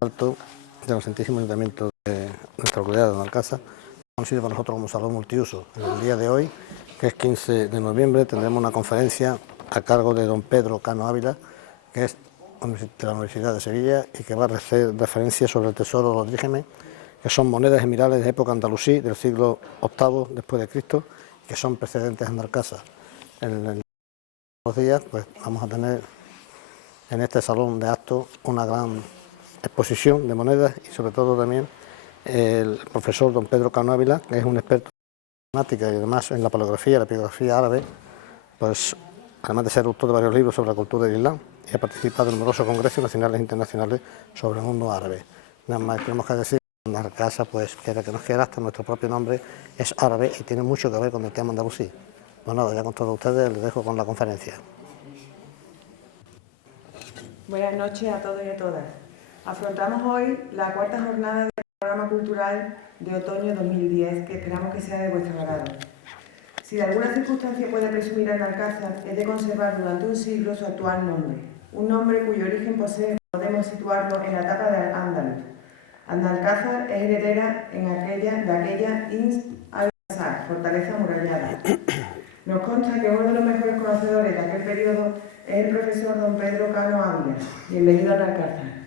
alto del Santísimo Ayuntamiento de nuestra localidad de Benalcázar, conocido para nosotros como Salón Multiuso. En el día de hoy, que es 15 de noviembre, tendremos una conferencia a cargo de don Pedro Cano Ávila, que es de la Universidad de Sevilla y que va a hacer referencia sobre el tesoro de los dígenes, que son monedas emirales de época andalusí del siglo VIII después de Cristo, que son precedentes en Benalcázar. En los días pues vamos a tener en este salón de actos una gran exposición de monedas y sobre todo también el profesor don Pedro Cano Ávila, que es un experto en matemática y además en la paleografía y la epigrafía árabe, pues además de ser autor de varios libros sobre la cultura del Islam, y ha participado en numerosos congresos nacionales e internacionales sobre el mundo árabe. Nada más tenemos que decir que en la casa, pues quiera que nos quiera, hasta nuestro propio nombre es árabe y tiene mucho que ver con el tema andalusí. Pues nada, ya con todos ustedes les dejo con la conferencia. Buenas noches a todos y a todas. Afrontamos hoy la cuarta jornada del programa cultural de otoño 2010, que esperamos que sea de vuestro agrado. Si de alguna circunstancia puede presumir Benalcázar, es de conservar durante un siglo su actual nombre, un nombre cuyo origen podemos situarlo en la etapa de Al-Ándalus. Benalcázar es heredera de aquella Al-Azhar, fortaleza amurallada. Nos consta que uno de los mejores conocedores de aquel periodo es el profesor don Pedro Cano Ávila. Bienvenido a Benalcázar.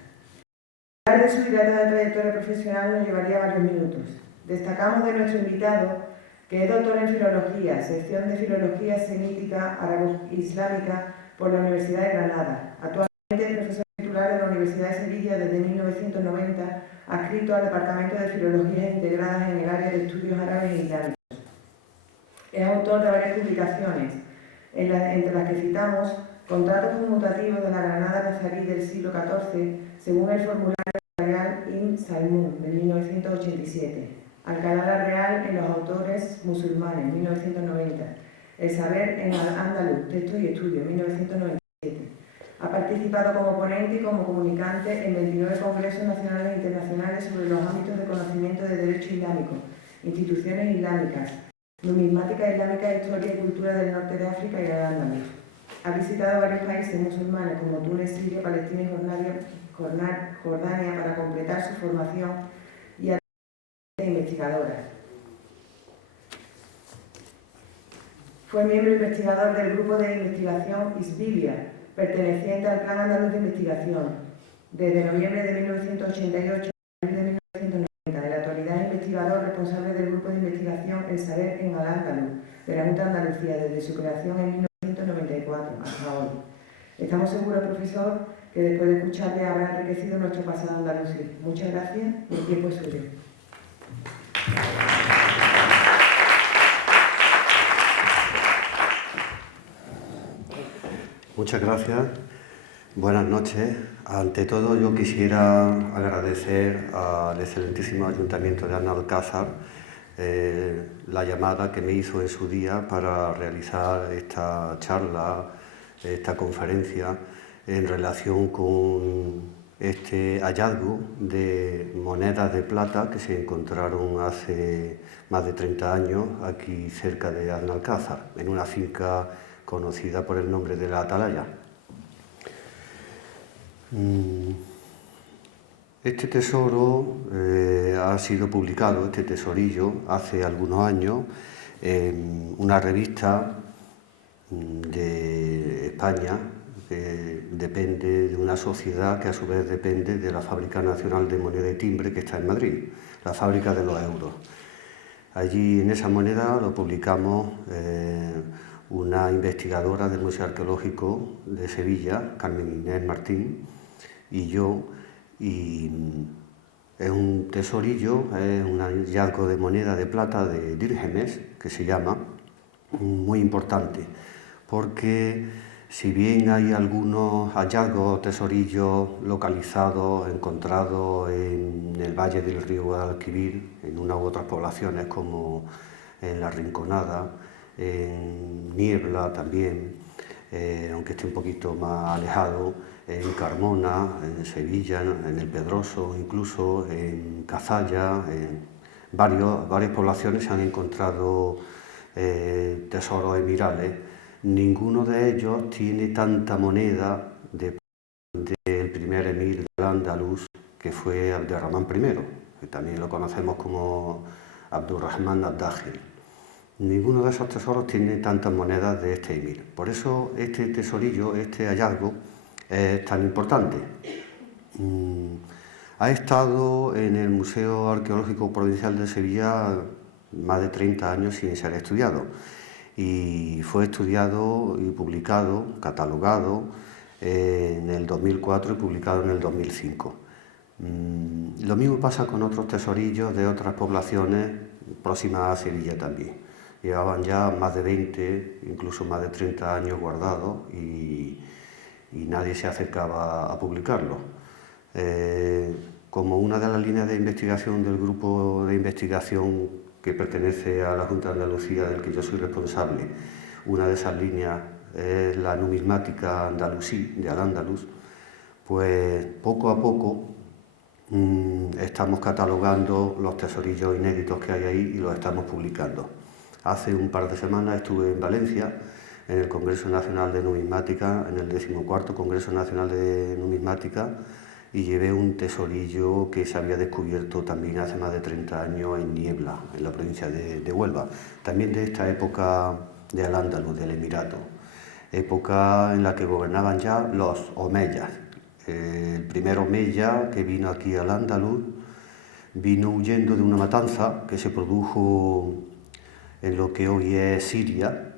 Hablar de su dilatada trayectoria profesional nos llevaría varios minutos. Destacamos de nuestro invitado que es doctor en Filología, sección de Filología Semítica Árabe-Islámica por la Universidad de Granada. Actualmente es profesor titular de la Universidad de Sevilla desde 1990, adscrito al Departamento de Filologías Integradas en el área de Estudios Árabes e Islámicos. Es autor de varias publicaciones, entre las que citamos Contratos conmutativos de la Granada nazarí del siglo XIV, según el formulario real Ibn Salmun de 1987, Alcalá Real en los autores musulmanes, 1990, El saber en Al-Ándalus, texto y estudio, 1997. Ha participado como ponente y como comunicante en 29 congresos nacionales e internacionales sobre los ámbitos de conocimiento de derecho islámico, instituciones islámicas, numismática islámica, historia y cultura del norte de África y el Al-Ándalus. Ha visitado varios países musulmanes como Túnez, Siria, Palestina y Jordania para completar su formación y a investigadora. Fue miembro investigador del grupo de investigación ISBILIA, perteneciente al Plan Andaluz de Investigación, desde noviembre de 1988 a abril de 1990. De la actualidad, investigador responsable del grupo de investigación El Saber en Al-Ándalus, de la Junta de Andalucía, desde su creación en 1994 hasta hoy. Estamos seguros, profesor, que después de escucharle habrá enriquecido nuestro pasado andalusí. Muchas gracias y el tiempo es suyo. Muchas gracias. Buenas noches. Ante todo, yo quisiera agradecer al excelentísimo Ayuntamiento de Benalcázar la llamada que me hizo en su día para realizar esta charla, esta conferencia en relación con este hallazgo de monedas de plata que se encontraron hace más de 30 años aquí cerca de Benalcázar, en una finca conocida por el nombre de la Atalaya. Este tesoro ha sido publicado, este tesorillo, hace algunos años en una revista de España que depende de una sociedad que a su vez depende de la Fábrica Nacional de Moneda y Timbre que está en Madrid, la Fábrica de los Euros. Allí en esa moneda lo publicamos una investigadora del Museo Arqueológico de Sevilla, Carmen Inés Martín, y yo, y es un tesorillo, es un hallazgo de moneda de plata de dírgemes, que se llama, muy importante, porque si bien hay algunos hallazgos, tesorillos localizados, encontrados en el valle del río Guadalquivir, en unas u otras poblaciones como en La Rinconada, en Niebla también, aunque esté un poquito más alejado, en Carmona, en Sevilla, en El Pedroso, incluso en Cazalla, en varias poblaciones se han encontrado tesoros emirales. Ninguno de ellos tiene tanta moneda del primer emir del Andaluz que fue Abderramán I, que también lo conocemos como Abdurrahman ad-Dakhil. Ninguno de esos tesoros tiene tantas monedas de este emir. Por eso este tesorillo, este hallazgo, es tan importante. Ha estado en el Museo Arqueológico Provincial de Sevilla más de 30 años sin ser estudiado. Y fue estudiado y publicado, catalogado en el 2004 y publicado en el 2005. Lo mismo pasa con otros tesorillos de otras poblaciones próximas a Sevilla también. Llevaban ya más de 20, incluso más de 30 años guardados y nadie se acercaba a publicarlo. Como una de las líneas de investigación del grupo de investigación que pertenece a la Junta de Andalucía, del que yo soy responsable, una de esas líneas es la numismática andalusí, de Al-Ándalus, pues poco a poco estamos catalogando los tesorillos inéditos que hay ahí y los estamos publicando. Hace un par de semanas estuve en Valencia, en el Congreso Nacional de Numismática, en el 14º Congreso Nacional de Numismática, y llevé un tesorillo que se había descubierto también hace más de 30 años en Niebla, en la provincia de Huelva, también de esta época de Al-Ándalus, del Emirato, época en la que gobernaban ya los omeyas. El primer omeya que vino aquí al Al-Ándalus vino huyendo de una matanza que se produjo en lo que hoy es Siria,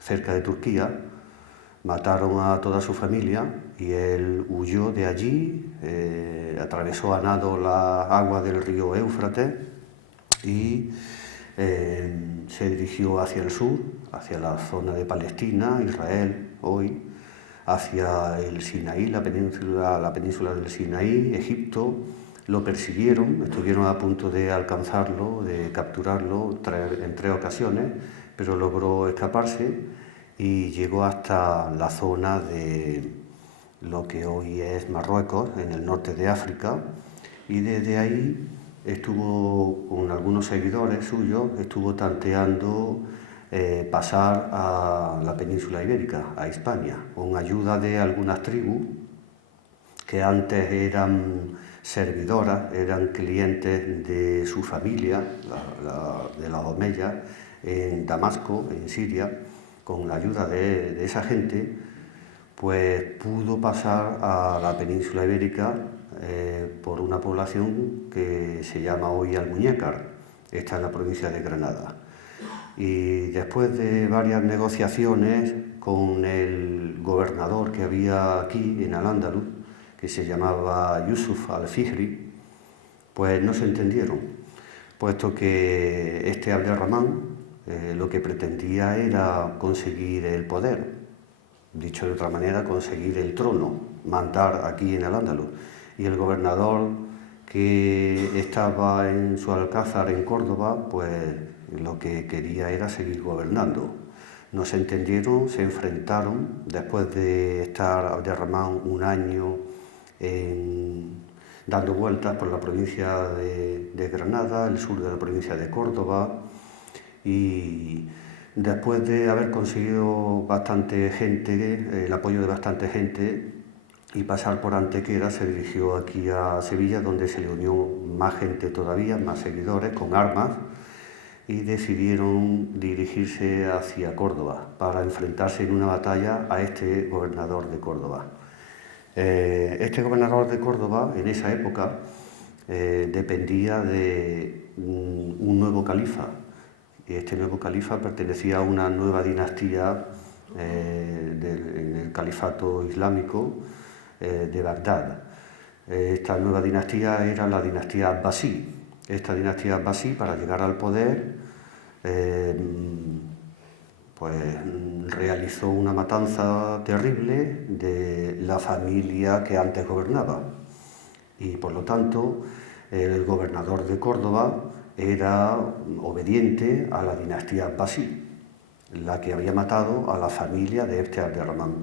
cerca de Turquía. Mataron a toda su familia y él huyó de allí, atravesó a nado las aguas del río Éufrates y se dirigió hacia el sur, hacia la zona de Palestina, Israel hoy, hacia el Sinaí, la península del Sinaí, Egipto. Lo persiguieron, estuvieron a punto de alcanzarlo, de capturarlo en 3 ocasiones, pero logró escaparse y llegó hasta la zona de lo que hoy es Marruecos, en el norte de África, y desde ahí estuvo con algunos seguidores suyos, estuvo tanteando pasar a la península ibérica, a España, con ayuda de algunas tribus que antes eran servidoras, eran clientes de su familia, de los omeyas, en Damasco, en Siria. Con la ayuda de esa gente, pues pudo pasar a la península ibérica por una población que se llama hoy Almuñécar, está en la provincia de Granada. Y después de varias negociaciones con el gobernador que había aquí en Al-Ándalus, que se llamaba Yusuf al-Fihri, pues no se entendieron, puesto que este Abderramán lo que pretendía era conseguir el poder, dicho de otra manera, conseguir el trono, mandar aquí en Al-Ándalus. Y el gobernador que estaba en su alcázar en Córdoba, pues lo que quería era seguir gobernando. No se entendieron, se enfrentaron, después de estar Abderramán un año dando vueltas por la provincia de Granada, el sur de la provincia de Córdoba, y después de haber conseguido bastante gente, el apoyo de bastante gente, y pasar por Antequera, se dirigió aquí a Sevilla, donde se le unió más gente todavía, más seguidores, con armas, y decidieron dirigirse hacia Córdoba para enfrentarse en una batalla a este gobernador de Córdoba. Este gobernador de Córdoba, en esa época, dependía de un nuevo califa. Este nuevo califa pertenecía a una nueva dinastía en el califato islámico de Bagdad. Esta nueva dinastía era la dinastía Abbasí. Esta dinastía Abbasí, para llegar al poder, pues realizó una matanza terrible de la familia que antes gobernaba. Y por lo tanto, el gobernador de Córdoba era obediente a la dinastía Abbasí, la que había matado a la familia de este Abderramán,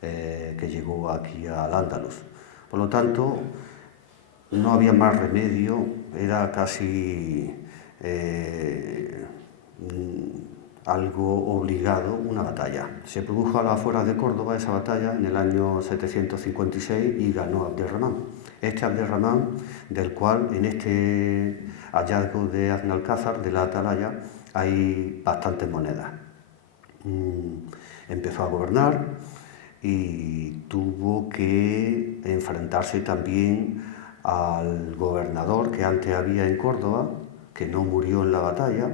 que llegó aquí al Al-Ándalus. Por lo tanto, no había más remedio, era casi algo obligado, una batalla. Se produjo a las afueras de Córdoba esa batalla en el año 756 y ganó Abderramán. Este Abderramán, del cual en este hallazgo de Aznalcázar, de la Atalaya, hay bastantes monedas. Empezó a gobernar y tuvo que enfrentarse también al gobernador que antes había en Córdoba, que no murió en la batalla.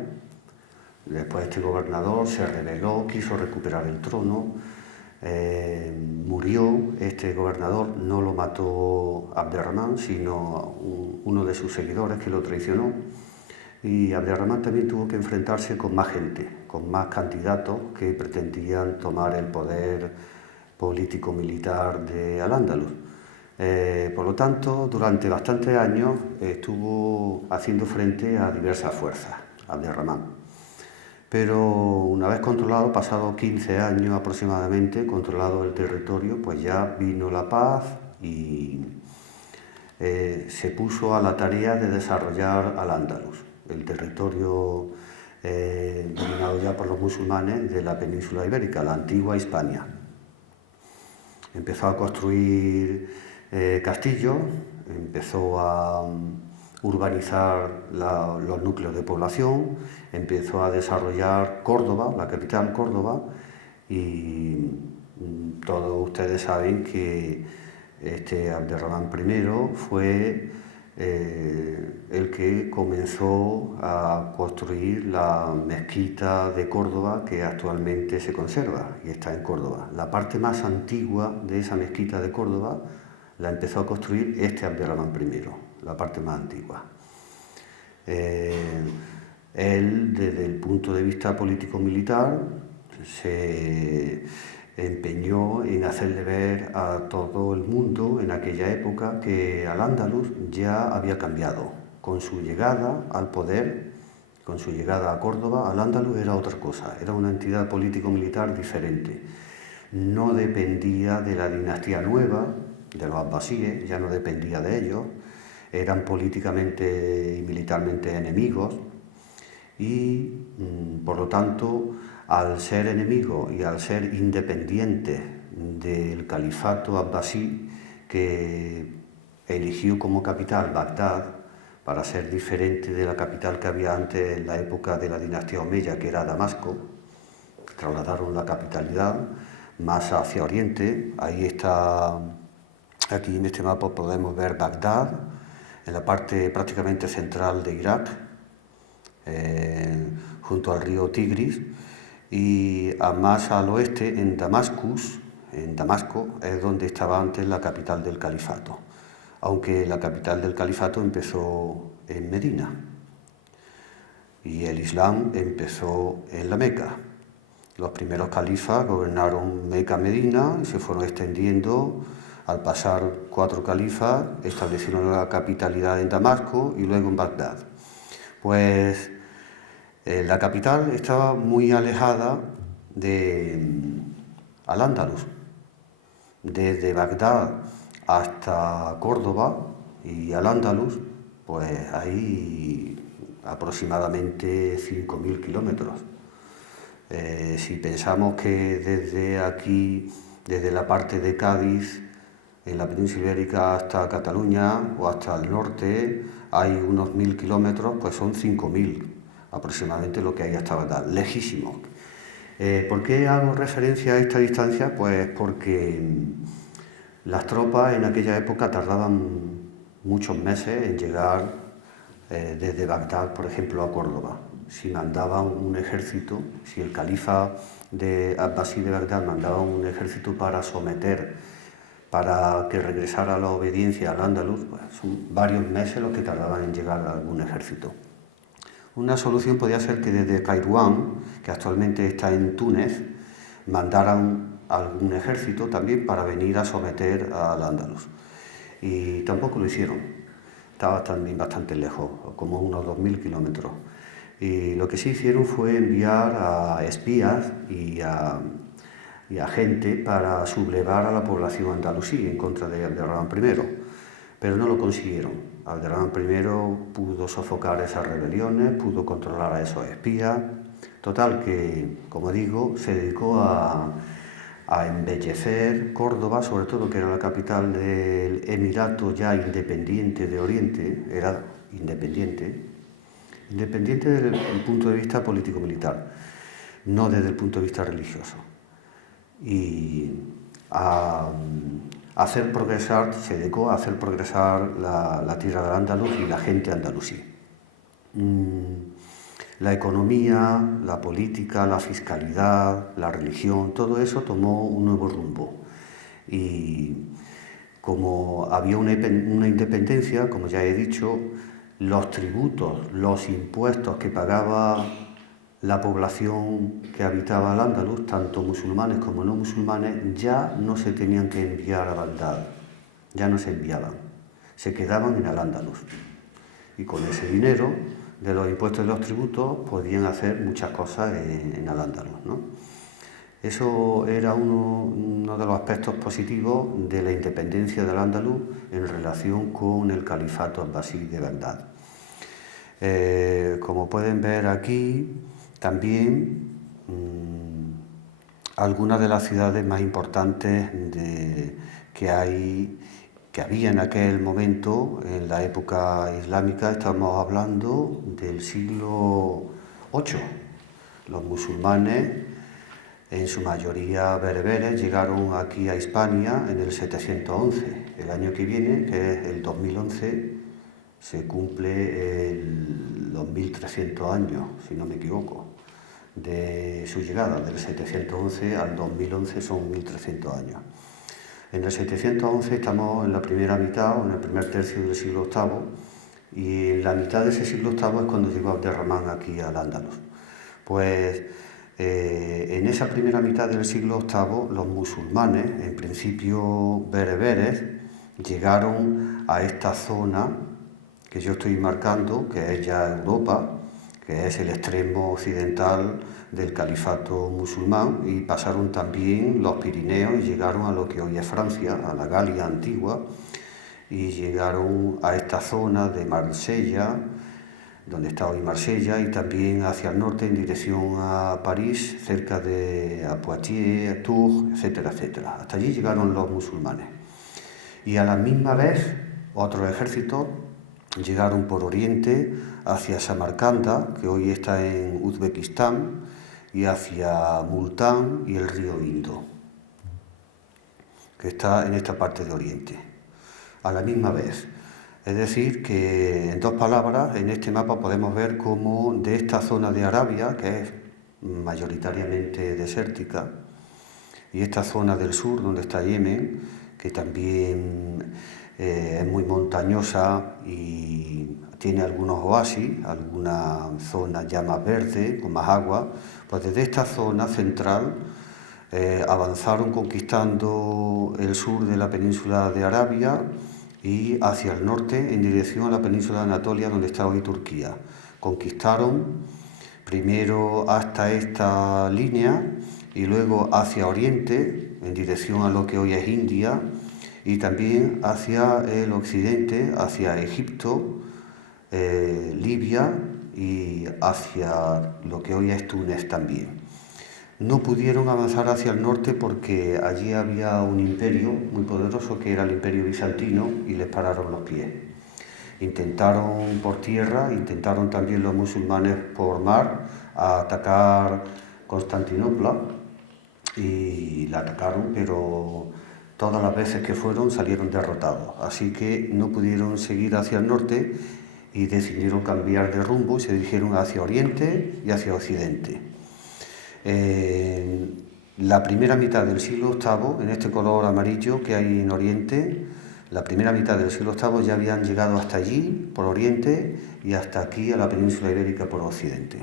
Después este gobernador se rebeló, quiso recuperar el trono, murió. Este gobernador no lo mató Abderramán, sino uno de sus seguidores que lo traicionó. Y Abderramán también tuvo que enfrentarse con más gente, con más candidatos que pretendían tomar el poder político-militar de Al-Ándalus. Por lo tanto, durante bastantes años estuvo haciendo frente a diversas fuerzas, Abderramán. Pero una vez controlado, pasado 15 años aproximadamente, controlado el territorio, pues ya vino la paz y se puso a la tarea de desarrollar Al-Ándalus, el territorio dominado ya por los musulmanes de la península ibérica, la antigua Hispania. Empezó a construir castillos, empezó a urbanizar los núcleos de población, empezó a desarrollar Córdoba, la capital Córdoba, y todos ustedes saben que este Abderramán I fue el que comenzó a construir la mezquita de Córdoba, que actualmente se conserva y está en Córdoba. La parte más antigua de esa mezquita de Córdoba la empezó a construir este Abderramán I, la parte más antigua. Él, desde el punto de vista político-militar, se empeñó en hacerle ver a todo el mundo en aquella época que Al-Ándalus ya había cambiado. Con su llegada al poder, con su llegada a Córdoba, Al-Ándalus era otra cosa, era una entidad político-militar diferente. No dependía de la dinastía nueva, de los abbasíes, ya no dependía de ellos, eran políticamente y militarmente enemigos y, por lo tanto, al ser enemigos y al ser independientes del califato abbasí, que eligió como capital Bagdad, para ser diferente de la capital que había antes en la época de la dinastía omeya, que era Damasco, trasladaron la capitalidad más hacia oriente. Ahí está, aquí en este mapa podemos ver Bagdad, en la parte prácticamente central de Irak, junto al río Tigris, y más al oeste, en Damasco, es donde estaba antes la capital del califato, aunque la capital del califato empezó en Medina y el Islam empezó en la Meca. Los primeros califas gobernaron Meca-Medina y se fueron extendiendo. Al pasar 4 califas, establecieron la capitalidad en Damasco y luego en Bagdad. Pues la capital estaba muy alejada de Al-Ándalus. Desde Bagdad hasta Córdoba y Al-Ándalus, pues hay aproximadamente 5.000 kilómetros. Si pensamos que desde aquí, desde la parte de Cádiz, en la península ibérica hasta Cataluña o hasta el norte, hay unos 1.000 kilómetros, pues son 5.000 aproximadamente lo que hay hasta Bagdad, lejísimo. ¿Por qué hago referencia a esta distancia? Pues porque las tropas en aquella época tardaban muchos meses en llegar desde Bagdad, por ejemplo, a Córdoba. Si mandaban un ejército, si el califa de Abbasí de Bagdad mandaba un ejército para someter, para que regresara la obediencia al Andaluz, pues son varios meses los que tardaban en llegar algún ejército. Una solución podía ser que desde Kairouán, que actualmente está en Túnez, mandaran algún ejército también para venir a someter al Andaluz. Y tampoco lo hicieron, estaba también bastante lejos, como unos 2.000 kilómetros. Y lo que sí hicieron fue enviar a espías y a gente para sublevar a la población andalusí en contra de Abderramán I, pero no lo consiguieron. Abderramán I pudo sofocar esas rebeliones, pudo controlar a esos espías. Total que, como digo, se dedicó a a embellecer Córdoba, sobre todo que era la capital del Emirato ya independiente de Oriente, era independiente desde el punto de vista político-militar, no desde el punto de vista religioso. Y a hacer progresar, se dedicó a hacer progresar la tierra del Andaluz y la gente andalusí. La economía, la política, la fiscalidad, la religión, todo eso tomó un nuevo rumbo. Y como había una independencia, como ya he dicho, los tributos, los impuestos que pagaba la población que habitaba el Andaluz, tanto musulmanes como no musulmanes, ya no se tenían que enviar a Bagdad, ya no se enviaban, se quedaban en el Andaluz. Y con ese dinero de los impuestos y los tributos podían hacer muchas cosas en el Andaluz, ¿no? Eso era uno de los aspectos positivos de la independencia del Andaluz en relación con el califato abbasí de Bagdad. Como pueden ver aquí, también algunas de las ciudades más importantes que había en aquel momento, en la época islámica, estamos hablando del siglo VIII. Los musulmanes, en su mayoría bereberes, llegaron aquí a Hispania en el 711. El año que viene, que es el 2011, se cumple los 1300 años, si no me equivoco, de su llegada. Del 711 al 2011 son 1300 años. En el 711 estamos en la primera mitad, o en el primer tercio del siglo VIII, y en la mitad de ese siglo VIII es cuando llegó Abderramán aquí al Andaluz. Pues en esa primera mitad del siglo VIII, los musulmanes, en principio bereberes, llegaron a esta zona que yo estoy marcando, que es ya Europa, que es el extremo occidental del califato musulmán, y pasaron también los Pirineos y llegaron a lo que hoy es Francia, a la Galia antigua, y llegaron a esta zona de Marsella, donde está hoy Marsella, y también hacia el norte en dirección a París, cerca de Poitiers, Tours, etcétera, etcétera. Hasta allí llegaron los musulmanes. Y a la misma vez, otros ejércitos llegaron por oriente hacia Samarcanda, que hoy está en Uzbekistán, y hacia Multán y el río Indo, que está en esta parte de oriente, a la misma vez. Es decir, que en dos palabras, en este mapa podemos ver cómo de esta zona de Arabia, que es mayoritariamente desértica, y esta zona del sur, donde está Yemen, que también es muy montañosa y tiene algunos oasis, alguna zona ya más verde, con más agua, pues desde esta zona central avanzaron conquistando el sur de la península de Arabia y hacia el norte en dirección a la península de Anatolia, donde está hoy Turquía. Conquistaron primero hasta esta línea y luego hacia oriente, en dirección a lo que hoy es India, y también hacia el occidente, hacia Egipto, Libia y hacia lo que hoy es Túnez también. No pudieron avanzar hacia el norte porque allí había un imperio muy poderoso que era el imperio bizantino y les pararon los pies. Intentaron por tierra, intentaron también los musulmanes por mar a atacar Constantinopla y la atacaron, pero todas las veces que fueron salieron derrotados, así que no pudieron seguir hacia el norte y decidieron cambiar de rumbo y se dirigieron hacia oriente y hacia occidente. La primera mitad del siglo VIII, en este color amarillo que hay en oriente, la primera mitad del siglo VIII ya habían llegado hasta allí, por oriente, y hasta aquí a la península ibérica por occidente.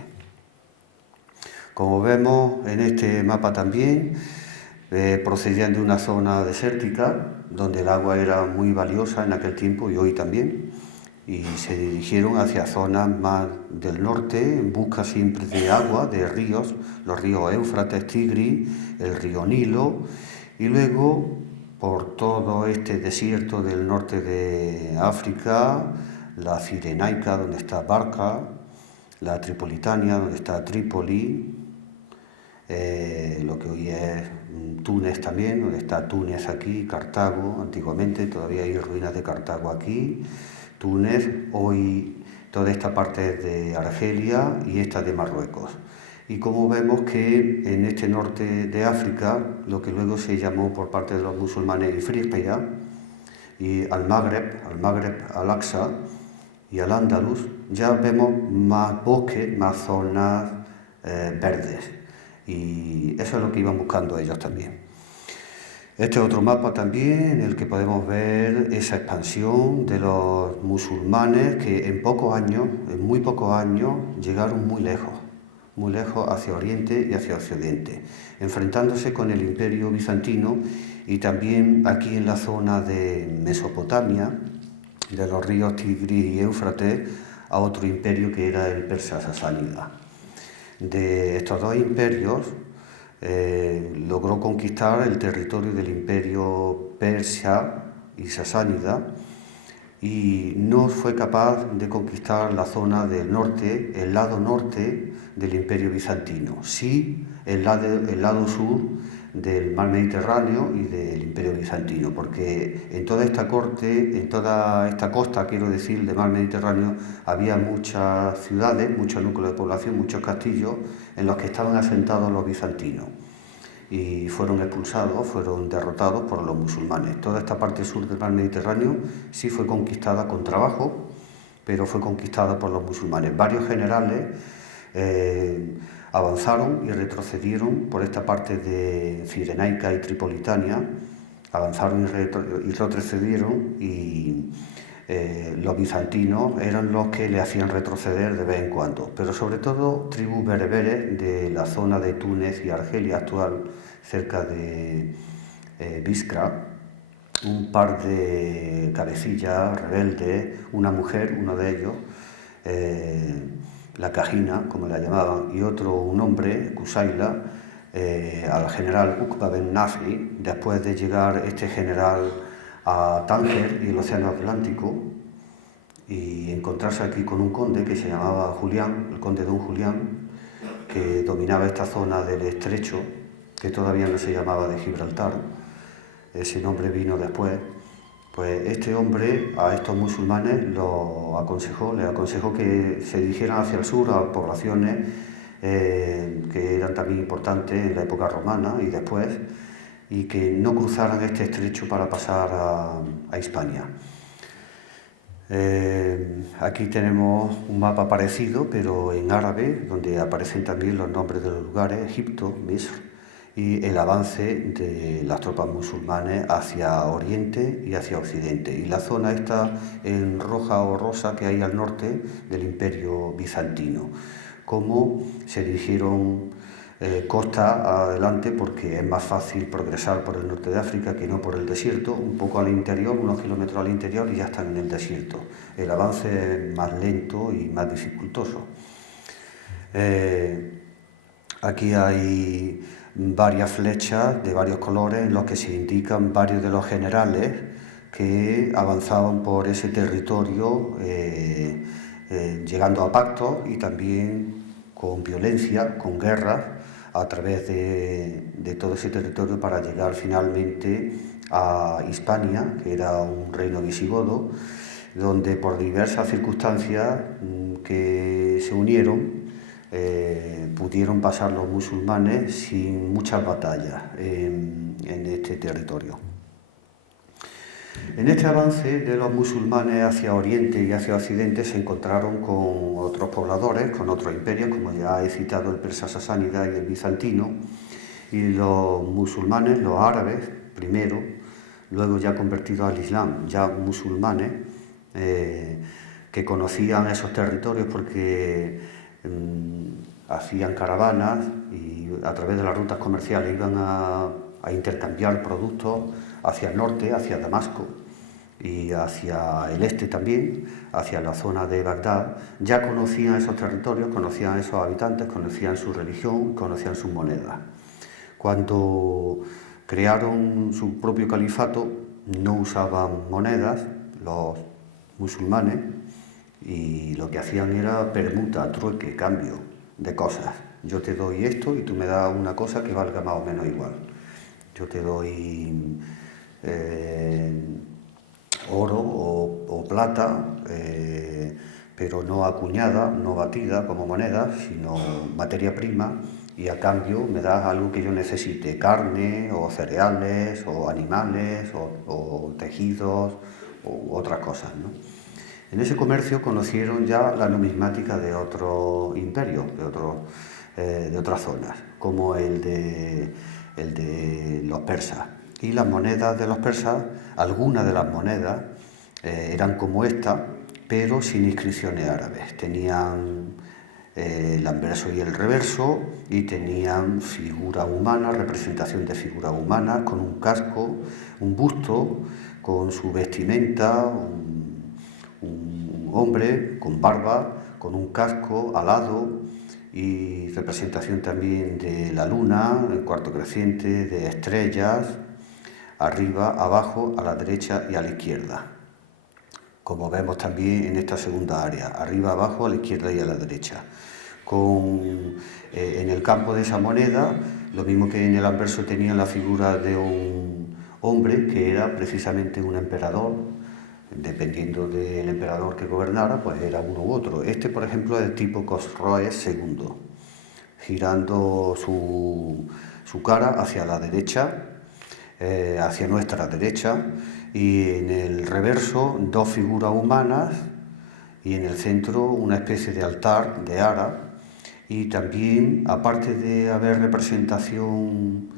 Como vemos en este mapa también, procedían de una zona desértica, donde el agua era muy valiosa en aquel tiempo y hoy también, y se dirigieron hacia zonas más del norte en busca siempre de agua, de ríos, los ríos Éufrates, Tigris, el río Nilo, y luego por todo este desierto del norte de África, la Cirenaica, donde está Barca, la Tripolitania, donde está Trípoli, lo que hoy es Túnez también, donde está Túnez aquí, Cartago, antiguamente todavía hay ruinas de Cartago aquí, Túnez, hoy toda esta parte es de Argelia y esta de Marruecos. Y como vemos que en este norte de África, lo que luego se llamó por parte de los musulmanes Ifriqiya, y al Magreb, al-Aqsa y al Andalus, ya vemos más bosques, más zonas verdes. Y eso es lo que iban buscando ellos también. Este es otro mapa también en el que podemos ver esa expansión de los musulmanes que en muy pocos años, llegaron muy lejos hacia Oriente y hacia Occidente, enfrentándose con el Imperio Bizantino y también aquí en la zona de Mesopotamia, de los ríos Tigris y Éufrates, a otro imperio que era el persa sasánida. De estos dos imperios logró conquistar el territorio del imperio persa y sasánida y no fue capaz de conquistar la zona del norte, el lado norte del imperio bizantino, sí el lado sur del mar Mediterráneo y del imperio bizantino, porque en toda esta costa, quiero decir, del mar Mediterráneo, había muchas ciudades, muchos núcleos de población, muchos castillos en los que estaban asentados los bizantinos y fueron expulsados, fueron derrotados por los musulmanes. Toda esta parte sur del mar Mediterráneo sí fue conquistada con trabajo, pero fue conquistada por los musulmanes. Varios generales avanzaron y retrocedieron por esta parte de Cirenaica y Tripolitania, avanzaron y retrocedieron y los bizantinos eran los que le hacían retroceder de vez en cuando, pero sobre todo tribus bereberes de la zona de Túnez y Argelia actual, cerca de Biskra, un par de cabecillas rebeldes, una mujer, uno de ellos, la Cajina, como la llamaban, y otro, un hombre, Qusayla, al general Uqba ben Nafi, después de llegar este general a Tánger y el Océano Atlántico y encontrarse aquí con un conde que se llamaba Julián, el conde Don Julián, que dominaba esta zona del estrecho, que todavía no se llamaba de Gibraltar, ese nombre vino después. Pues este hombre a estos musulmanes les aconsejó que se dirigieran hacia el sur a poblaciones que eran también importantes en la época romana y después, y que no cruzaran este estrecho para pasar a Hispania. Aquí tenemos un mapa parecido, pero en árabe, donde aparecen también los nombres de los lugares, Egipto, Misr, y el avance de las tropas musulmanes hacia Oriente y hacia Occidente. Y la zona está en roja o rosa que hay al norte del Imperio Bizantino. Cómo se dirigieron costa adelante, porque es más fácil progresar por el norte de África que no por el desierto, un poco al interior, unos kilómetros al interior y ya están en el desierto. El avance es más lento y más dificultoso. Aquí hay varias flechas de varios colores en los que se indican varios de los generales que avanzaban por ese territorio llegando a pactos y también con violencia, con guerras, a través de todo ese territorio para llegar finalmente a Hispania, que era un reino visigodo, donde por diversas circunstancias que se unieron, pudieron pasar los musulmanes sin muchas batallas en este territorio. En este avance de los musulmanes hacia Oriente y hacia Occidente se encontraron con otros pobladores, con otros imperios, como ya he citado el persa sasánida y el bizantino, y los musulmanes, los árabes, primero, luego ya convertidos al Islam, ya musulmanes, que conocían esos territorios porque hacían caravanas y a través de las rutas comerciales iban a intercambiar productos hacia el norte, hacia Damasco y hacia el este también, hacia la zona de Bagdad. Ya conocían esos territorios, conocían esos habitantes, conocían su religión, conocían sus monedas. Cuando crearon su propio califato no usaban monedas los musulmanes y lo que hacían era permuta, trueque, cambio de cosas. Yo te doy esto y tú me das una cosa que valga más o menos igual. Yo te doy oro o plata, pero no acuñada, no batida como moneda, sino materia prima, y a cambio me das algo que yo necesite, carne o cereales o animales o tejidos o otras cosas, ¿no? En ese comercio conocieron ya la numismática de otros imperios, de otras zonas, como el de los persas. Y las monedas de los persas, algunas de las monedas eran como esta, pero sin inscripciones árabes. Tenían el anverso y el reverso, y tenían figura humana, representación de figura humana, con un casco, un busto, con su vestimenta, un hombre con barba, con un casco alado, y representación también de la luna, el cuarto creciente, de estrellas, arriba, abajo, a la derecha y a la izquierda. Como vemos también en esta segunda área, arriba, abajo, a la izquierda y a la derecha. En el campo de esa moneda, lo mismo que en el anverso, tenían la figura de un hombre que era precisamente un emperador. Dependiendo del emperador que gobernara, pues era uno u otro. Este, por ejemplo, es el tipo Cosroes II, girando su cara hacia la derecha, hacia nuestra derecha, y en el reverso dos figuras humanas, y en el centro una especie de altar de ara. Y también, aparte de haber representación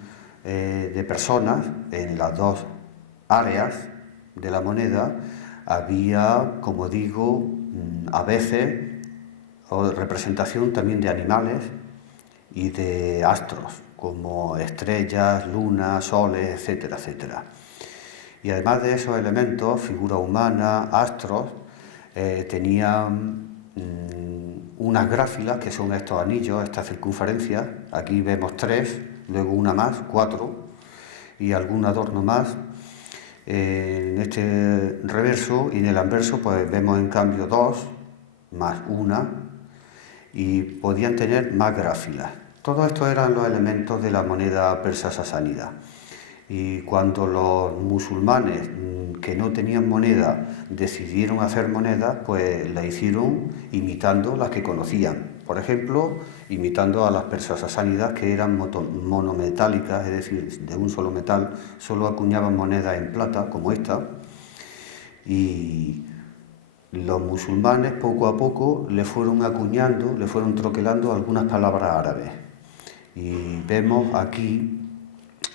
de personas en las dos áreas de la moneda, había, como digo, a veces representación también de animales y de astros, como estrellas, lunas, soles, etcétera, etcétera. Y además de esos elementos, figura humana, astros, tenían unas gráfilas, que son estos anillos, estas circunferencias. Aquí vemos 3, luego una más, 4, y algún adorno más. En este reverso, y en el anverso pues vemos en cambio 2 más 1, y podían tener más gráfilas. Todos estos eran los elementos de la moneda persa sasánida. Y cuando los musulmanes que no tenían moneda decidieron hacer monedas, pues la hicieron imitando las que conocían. Por ejemplo, imitando a las persas sasánidas, que eran monometálicas, es decir, de un solo metal, solo acuñaban monedas en plata, como esta. Y los musulmanes poco a poco le fueron acuñando, le fueron troquelando algunas palabras árabes. Y vemos aquí,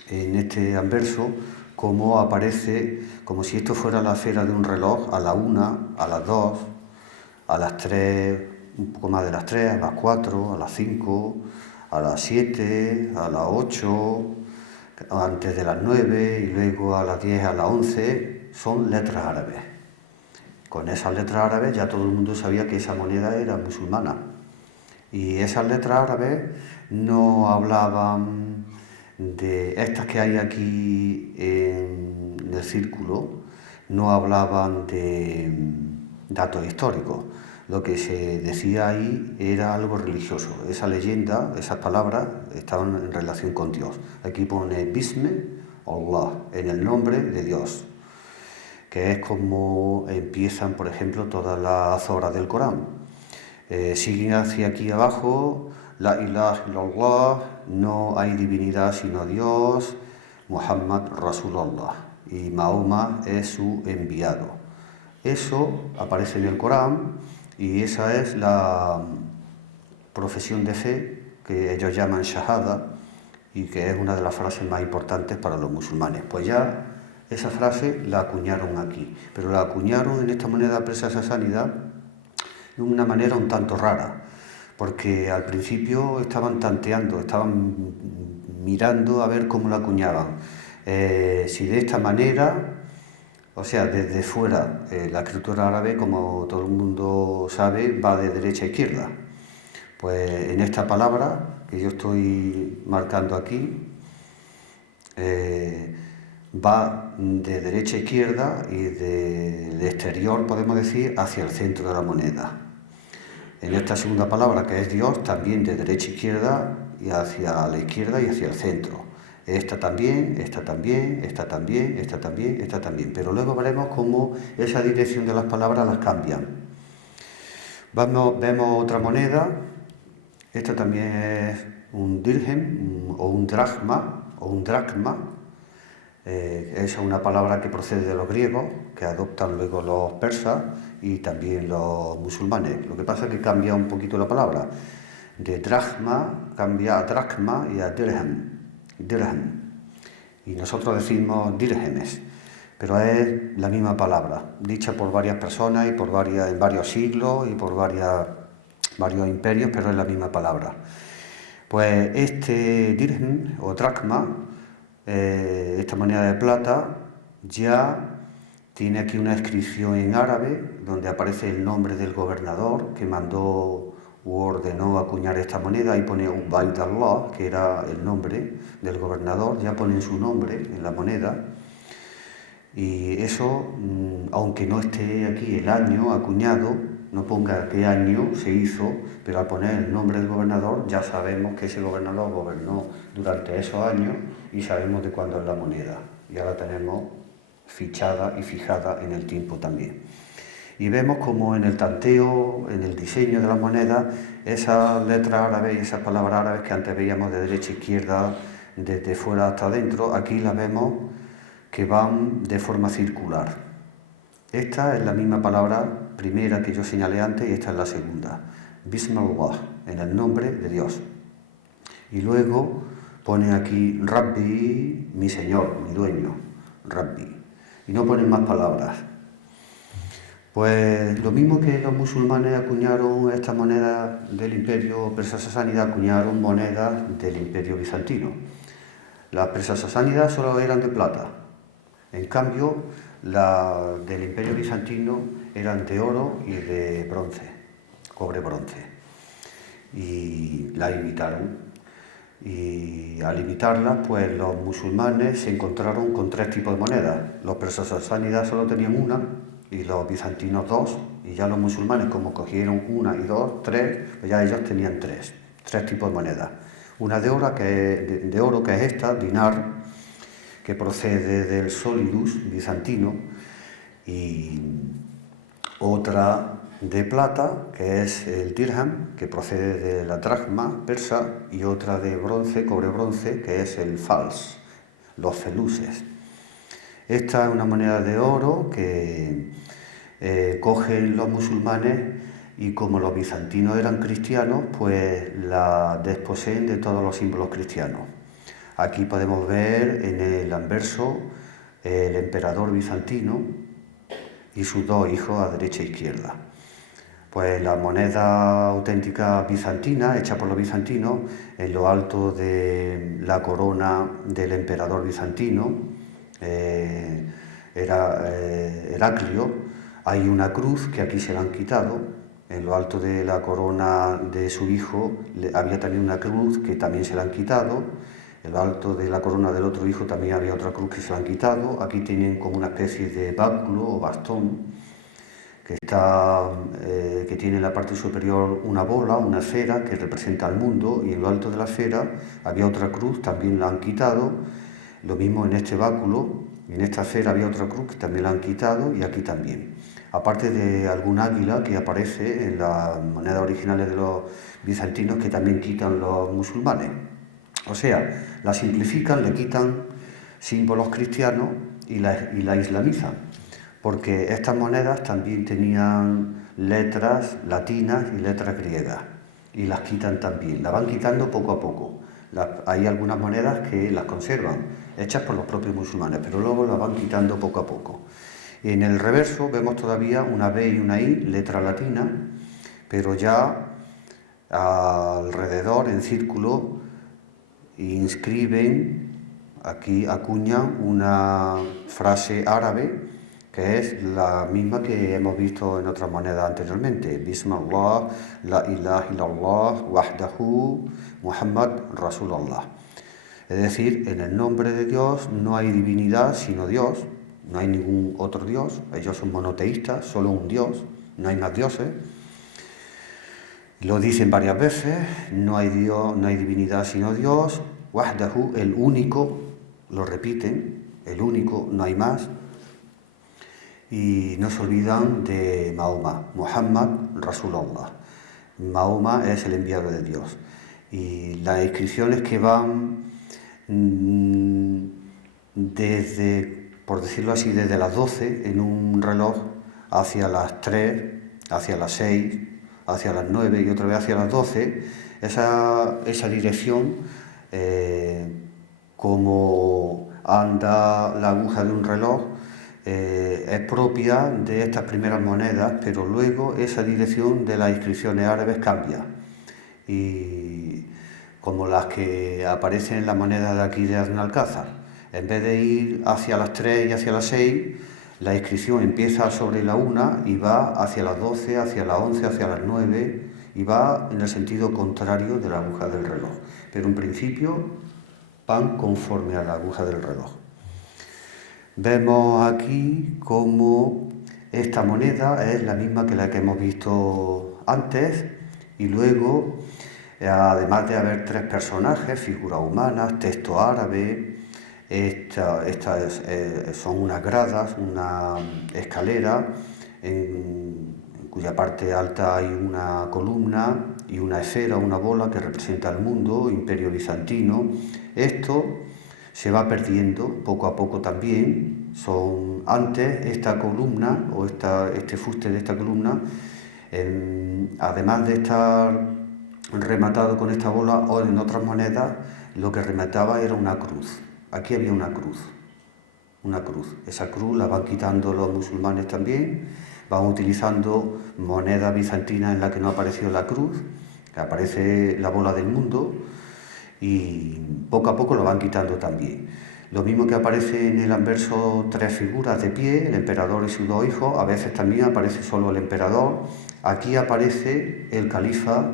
en este anverso, cómo aparece, como si esto fuera la cera de un reloj, a la 1, a las 2, a las 3, un poco más de las 3, a las 4, a las 5, a las 7, a las 8, antes de las 9, y luego a las 10, a las 11, son letras árabes. Con esas letras árabes ya todo el mundo sabía que esa moneda era musulmana. Y esas letras árabes no hablaban de estas que hay aquí en el círculo, no hablaban de datos históricos. Lo que se decía ahí era algo religioso. Esa leyenda, esas palabras, estaban en relación con Dios. Aquí pone Bisme Allah, en el nombre de Dios, que es como empiezan, por ejemplo, todas las horas del Corán. Siguen hacia aquí abajo: La ilaha illallah, no hay divinidad sino Dios, Muhammad Rasulullah, y Mahoma es su enviado. Eso aparece en el Corán, y esa es la profesión de fe que ellos llaman Shahada, y que es una de las frases más importantes para los musulmanes. Pues ya esa frase la acuñaron aquí, pero la acuñaron en esta moneda persa sasánida de una manera un tanto rara, porque al principio estaban tanteando, estaban mirando a ver cómo la acuñaban. Si de esta manera, o sea, desde fuera, la escritura árabe, como todo el mundo sabe, va de derecha a izquierda. Pues en esta palabra que yo estoy marcando aquí, va de derecha a izquierda y de exterior, podemos decir, hacia el centro de la moneda. En esta segunda palabra, que es Dios, también de derecha a izquierda y hacia la izquierda y hacia el centro. Esta también, esta también, esta también, esta también, esta también. Pero luego veremos cómo esa dirección de las palabras las cambian. Vemos otra moneda. Esta también es un dirhem o un dracma. Es una palabra que procede de los griegos, que adoptan luego los persas y también los musulmanes. Lo que pasa es que cambia un poquito la palabra. De dracma cambia a dracma y a dirhem. Y nosotros decimos dirhemes, pero es la misma palabra, dicha por varias personas y en varios siglos y por varios imperios, pero es la misma palabra. Pues este dirhem o dracma, esta moneda de plata, ya tiene aquí una inscripción en árabe donde aparece el nombre del gobernador que mandó u ordenó acuñar esta moneda. Ahí pone Ubaydallah, que era el nombre del gobernador, ya ponen su nombre en la moneda. Y eso, aunque no esté aquí el año acuñado, no ponga qué año se hizo, pero al poner el nombre del gobernador ya sabemos que ese gobernador gobernó durante esos años y sabemos de cuándo es la moneda. Ya la tenemos fichada y fijada en el tiempo también. Y vemos como en el tanteo, en el diseño de las monedas, esas letras árabes y esas palabras árabes que antes veíamos de derecha a izquierda, desde fuera hasta adentro, aquí las vemos que van de forma circular. Esta es la misma palabra primera que yo señalé antes y esta es la segunda. Bismillah, en el nombre de Dios. Y luego ponen aquí Rabbi, mi señor, mi dueño, Rabbi. Y no ponen más palabras. Pues lo mismo que los musulmanes acuñaron estas monedas del imperio persa-sasánida, acuñaron monedas del imperio bizantino. Las persa-sasánidas solo eran de plata, en cambio las del imperio bizantino eran de oro y de bronce, cobre-bronce, y las imitaron. Y al imitarlas, pues los musulmanes se encontraron con tres tipos de monedas. Los persa-sasánidas solo tenían una, y los bizantinos dos, y ya los musulmanes, como cogieron una y dos, tres, pues ya ellos tenían tres tipos de monedas. Una de oro, que es esta, dinar, que procede del solidus bizantino, y otra de plata, que es el dirham, que procede de la dracma persa, y otra de bronce, cobre-bronce, que es el fals, los feluses. Esta es una moneda de oro que cogen los musulmanes y como los bizantinos eran cristianos, pues la desposeen de todos los símbolos cristianos. Aquí podemos ver en el anverso el emperador bizantino y sus dos hijos a derecha e izquierda. Pues la moneda auténtica bizantina, hecha por los bizantinos, en lo alto de la corona del emperador bizantino, Heraclio, hay una cruz que aquí se la han quitado. En lo alto de la corona de su hijo había también una cruz que también se la han quitado. En lo alto de la corona del otro hijo también había otra cruz que se la han quitado. Aquí tienen como una especie de báculo o bastón que tiene en la parte superior una bola, una esfera que representa al mundo, y en lo alto de la esfera había otra cruz, también la han quitado. Lo mismo en este báculo, en esta esfera había otra cruz que también la han quitado, y aquí también. Aparte de algún águila que aparece en las monedas originales de los bizantinos que también quitan los musulmanes. O sea, la simplifican, le quitan símbolos cristianos y la islamizan, porque estas monedas también tenían letras latinas y letras griegas, y las quitan también, las van quitando poco a poco. Hay algunas monedas que las conservan, hechas por los propios musulmanes, pero luego las van quitando poco a poco. En el reverso vemos todavía una B y una I, letra latina, pero ya alrededor, en círculo, inscriben, aquí acuñan una frase árabe que es la misma que hemos visto en otras monedas anteriormente. Bismillah, la ilaha illallah, wahdahu, Muhammad Rasulullah. Es decir, en el nombre de Dios no hay divinidad sino Dios, no hay ningún otro Dios, ellos son monoteístas, solo un Dios, no hay más dioses. Lo dicen varias veces, no hay Dios, no hay divinidad sino Dios, wahdahu, el único, lo repiten, el único, no hay más. Y no se olvidan de Mahoma, Muhammad Rasulullah. Mahoma es el enviado de Dios. Y las inscripciones que van desde, por decirlo así, desde las 12 en un reloj hacia las 3, hacia las 6, hacia las 9 y otra vez hacia las 12, esa dirección, como anda la aguja de un reloj, es propia de estas primeras monedas, pero luego esa dirección de las inscripciones árabes cambia. Y como las que aparecen en la moneda de aquí de Aznalcázar, en vez de ir hacia las 3 y hacia las 6, la inscripción empieza sobre la 1 y va hacia las 12, hacia las 11, hacia las 9 y va en el sentido contrario de la aguja del reloj. Pero en principio van conforme a la aguja del reloj. Vemos aquí cómo esta moneda es la misma que la que hemos visto antes y luego, además de haber 3 personajes, figuras humanas, texto árabe, estas son unas gradas, una escalera en cuya parte alta hay una columna y una esfera, una bola que representa el mundo, imperio bizantino. Esto se va perdiendo poco a poco también. Antes esta columna o este fuste de esta columna, además de estar rematado con esta bola, o en otras monedas lo que remataba era una cruz. Aquí había una cruz. Esa cruz la van quitando los musulmanes también, van utilizando monedas bizantinas en las que no apareció la cruz, que aparece la bola del mundo, y poco a poco lo van quitando también. Lo mismo que aparece en el anverso 3 figuras de pie, el emperador y sus 2 hijos, a veces también aparece solo el emperador. Aquí aparece el califa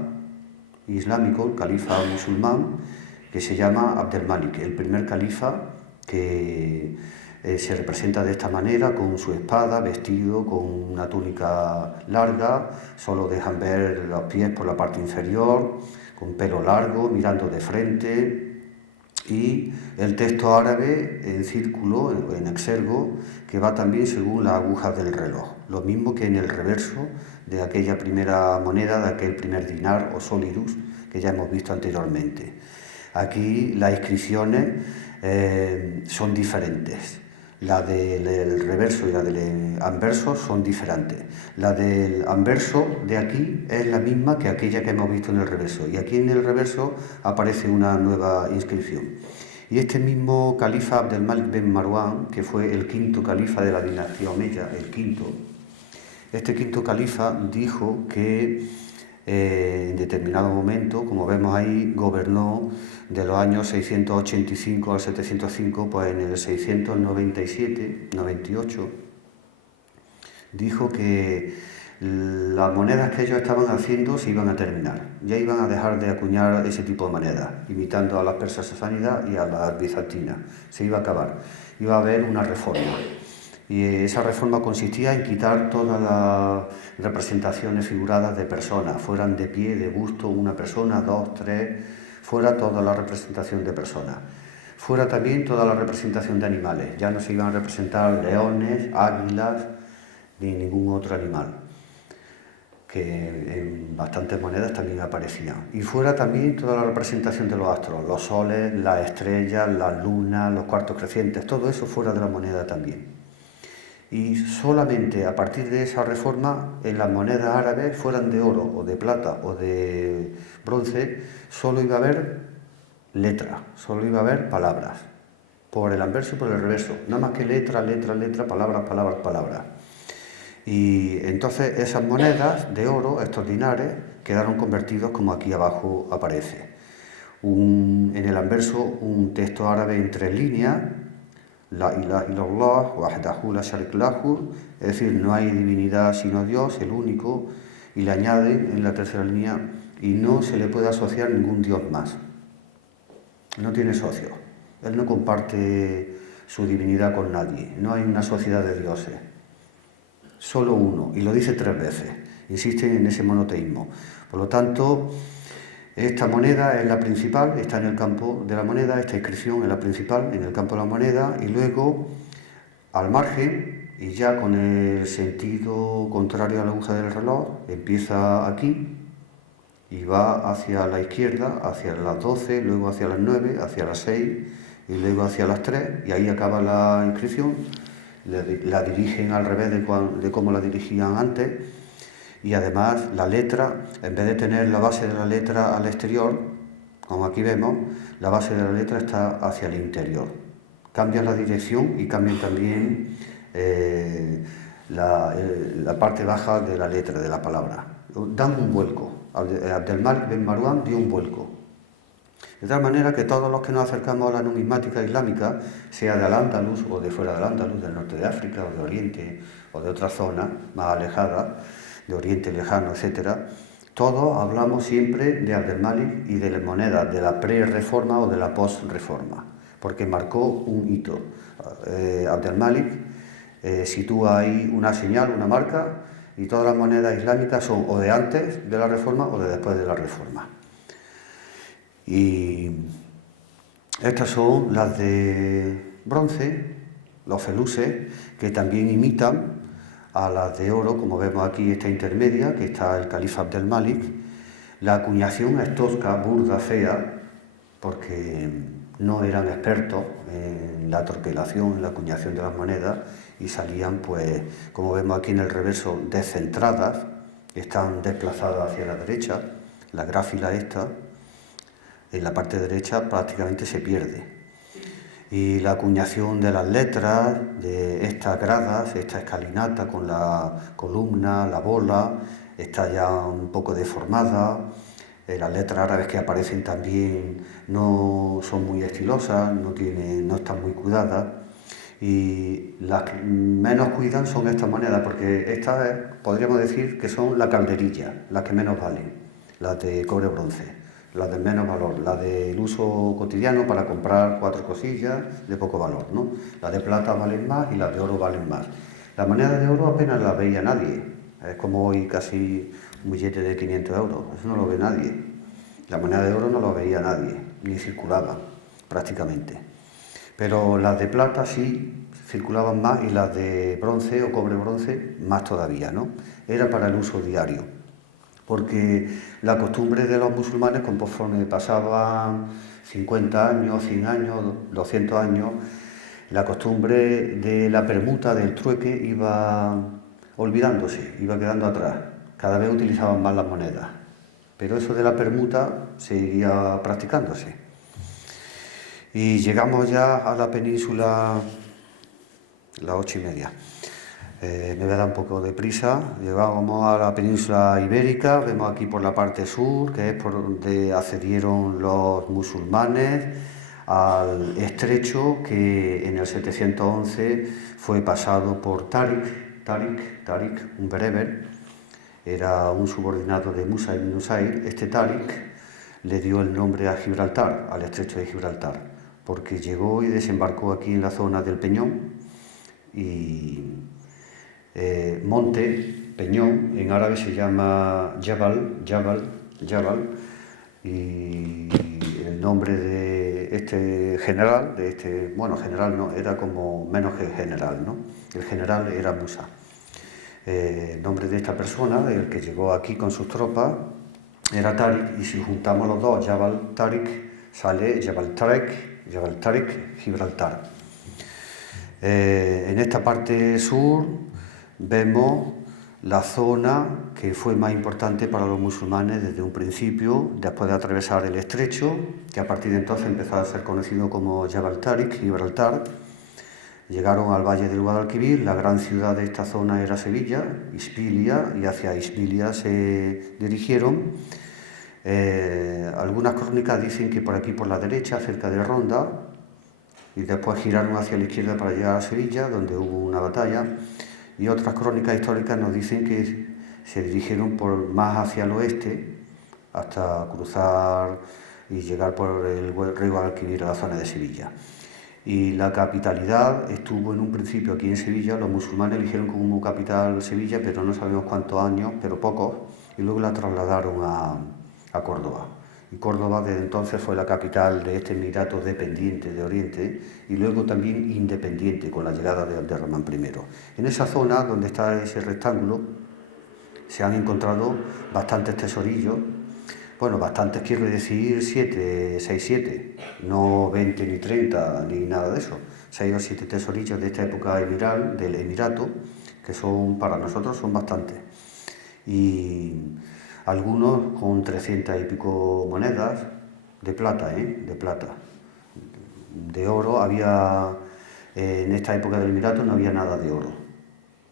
islámico, el califa musulmán, que se llama Abdelmalik, el primer califa que se representa de esta manera, con su espada, vestido con una túnica larga, solo dejan ver los pies por la parte inferior, con pelo largo, mirando de frente, y el texto árabe en círculo, en exergo, que va también según las agujas del reloj, lo mismo que en el reverso de aquella primera moneda, de aquel primer dinar o solidus que ya hemos visto anteriormente. Aquí las inscripciones son diferentes. La del reverso y la del anverso son diferentes. La del anverso de aquí es la misma que aquella que hemos visto en el reverso. Y aquí en el reverso aparece una nueva inscripción. Y este mismo califa Abdelmalik ben Marwan, que fue el 5º califa de la dinastía Omeya, este 5º califa dijo que en determinado momento, como vemos ahí, gobernó de los años 685 al 705, pues en el 697-98 dijo que las monedas que ellos estaban haciendo se iban a terminar, ya iban a dejar de acuñar ese tipo de monedas, imitando a las persas sasánidas y a las bizantinas, se iba a acabar, iba a haber una reforma. Y esa reforma consistía en quitar todas las representaciones figuradas de personas, fueran de pie, de busto, una persona, 2, 3, fuera toda la representación de personas. Fuera también toda la representación de animales, ya no se iban a representar leones, águilas, ni ningún otro animal, que en bastantes monedas también aparecían. Y fuera también toda la representación de los astros, los soles, las estrellas, las lunas, los cuartos crecientes, todo eso fuera de la moneda también. Y solamente a partir de esa reforma, en las monedas árabes, fueran de oro o de plata o de bronce, solo iba a haber letra, solo iba a haber palabras, por el anverso y por el reverso, nada más que letra, palabras, palabras, palabras. Y entonces esas monedas de oro, estos dinares, quedaron convertidos como aquí abajo aparece. En el anverso un texto árabe en 3 líneas, La ilaha illallah, wahdahu la sharik lahu, es decir, no hay divinidad sino Dios, el único, y le añaden en la tercera línea, y no se le puede asociar ningún Dios más. No tiene socio, él no comparte su divinidad con nadie, no hay una sociedad de dioses, solo uno, y lo dice 3 veces. insisten en ese monoteísmo. Por lo tanto, esta moneda es la principal, está en el campo de la moneda, esta inscripción es la principal en el campo de la moneda, y luego al margen, y ya con el sentido contrario a la aguja del reloj, empieza aquí y va hacia la izquierda, hacia las 12, luego hacia las 9, hacia las 6 y luego hacia las 3, y ahí acaba la inscripción. La dirigen al revés de cómo la dirigían antes, y además la letra, en vez de tener la base de la letra al exterior, como aquí vemos, la base de la letra está hacia el interior. Cambian la dirección y cambian también la parte baja de la letra, de la palabra. Dan un vuelco. Abdelmalik Ben Marwan dio un vuelco. De tal manera que todos los que nos acercamos a la numismática islámica, sea de Al-Ándalus o de fuera del Ándalus, del norte de África o de Oriente o de otras zonas más alejadas, de Oriente Lejano, etc., todos hablamos siempre de Abdelmalik y de las monedas de la pre-reforma o de la post-reforma, porque marcó un hito. Abdelmalik sitúa ahí una señal, una marca, y todas las monedas islámicas son o de antes de la reforma o de después de la reforma. Y estas son las de bronce, los feluses, que también imitan a las de oro, como vemos aquí esta intermedia, que está el califa Abdelmalik. La acuñación es tosca, burda, fea, porque no eran expertos en la torpelación, en la acuñación de las monedas, y salían, pues, como vemos aquí en el reverso, descentradas, están desplazadas hacia la derecha, la gráfila esta, en la parte derecha prácticamente se pierde. Y la acuñación de las letras, de estas gradas, esta escalinata con la columna, la bola, está ya un poco deformada. Las letras árabes que aparecen también no son muy estilosas, no están muy cuidadas. Y las que menos cuidan son estas monedas, porque estas podríamos decir que son la calderilla, las que menos valen, las de cobre bronce. Las de menos valor, las del uso cotidiano para comprar 4 cosillas de poco valor, ¿no? Las de plata valen más y las de oro valen más. Las monedas de oro apenas las veía nadie, es como hoy casi un billete de 500 euros, eso no lo ve nadie. La moneda de oro no lo veía nadie, ni circulaba prácticamente. Pero las de plata sí circulaban más, y las de bronce o cobre bronce más todavía, ¿no? Era para el uso diario. Porque la costumbre de los musulmanes, conforme pasaban 50 años, 100 años, 200 años, la costumbre de la permuta, del trueque, iba olvidándose, iba quedando atrás. Cada vez utilizaban más las monedas, pero eso de la permuta seguía practicándose. Y llegamos ya a la península, las 8:30. Me voy a dar un poco de prisa. Llegamos a la península ibérica, vemos aquí por la parte sur, que es por donde accedieron los musulmanes al estrecho que en el 711 fue pasado por Tariq, un bereber, era un subordinado de Musa ibn Nusayr. Este Tariq le dio el nombre a Gibraltar, al estrecho de Gibraltar, porque llegó y desembarcó aquí en la zona del Peñón. Y monte, peñón, en árabe se llama Jabal, y el nombre de este general, general no, era como menos que general, ¿no? El general era Musa. El nombre de esta persona, el que llegó aquí con sus tropas, era Tariq, y si juntamos los dos, Jabal Tariq, sale Jabal Tariq, Gibraltar. En esta parte sur vemos la zona que fue más importante para los musulmanes desde un principio, después de atravesar el estrecho, que a partir de entonces empezó a ser conocido como Jabal Tariq, Gibraltar. Llegaron al valle del Guadalquivir, la gran ciudad de esta zona era Sevilla, Isbilia, y hacia Isbilia se dirigieron. Algunas crónicas dicen que por aquí, por la derecha, cerca de Ronda, y después giraron hacia la izquierda para llegar a Sevilla, donde hubo una batalla. Y otras crónicas históricas nos dicen que se dirigieron más hacia el oeste, hasta cruzar y llegar por el río Guadalquivir a la zona de Sevilla. Y la capitalidad estuvo en un principio aquí en Sevilla, los musulmanes eligieron como capital Sevilla, pero no sabemos cuántos años, pero pocos, y luego la trasladaron a Córdoba. Y Córdoba desde entonces fue la capital de este emirato dependiente de Oriente y luego también independiente con la llegada de Abderramán I. En esa zona donde está ese rectángulo se han encontrado bastantes tesorillos. Bueno, bastantes quiero decir 7, 6, 7, no 20 ni 30 ni nada de eso. 6 o 7 tesorillos de esta época emiral, del emirato, que son para nosotros son bastantes. Y algunos con 300 y pico monedas de plata, de plata. De oro había, en esta época del emirato no había nada de oro.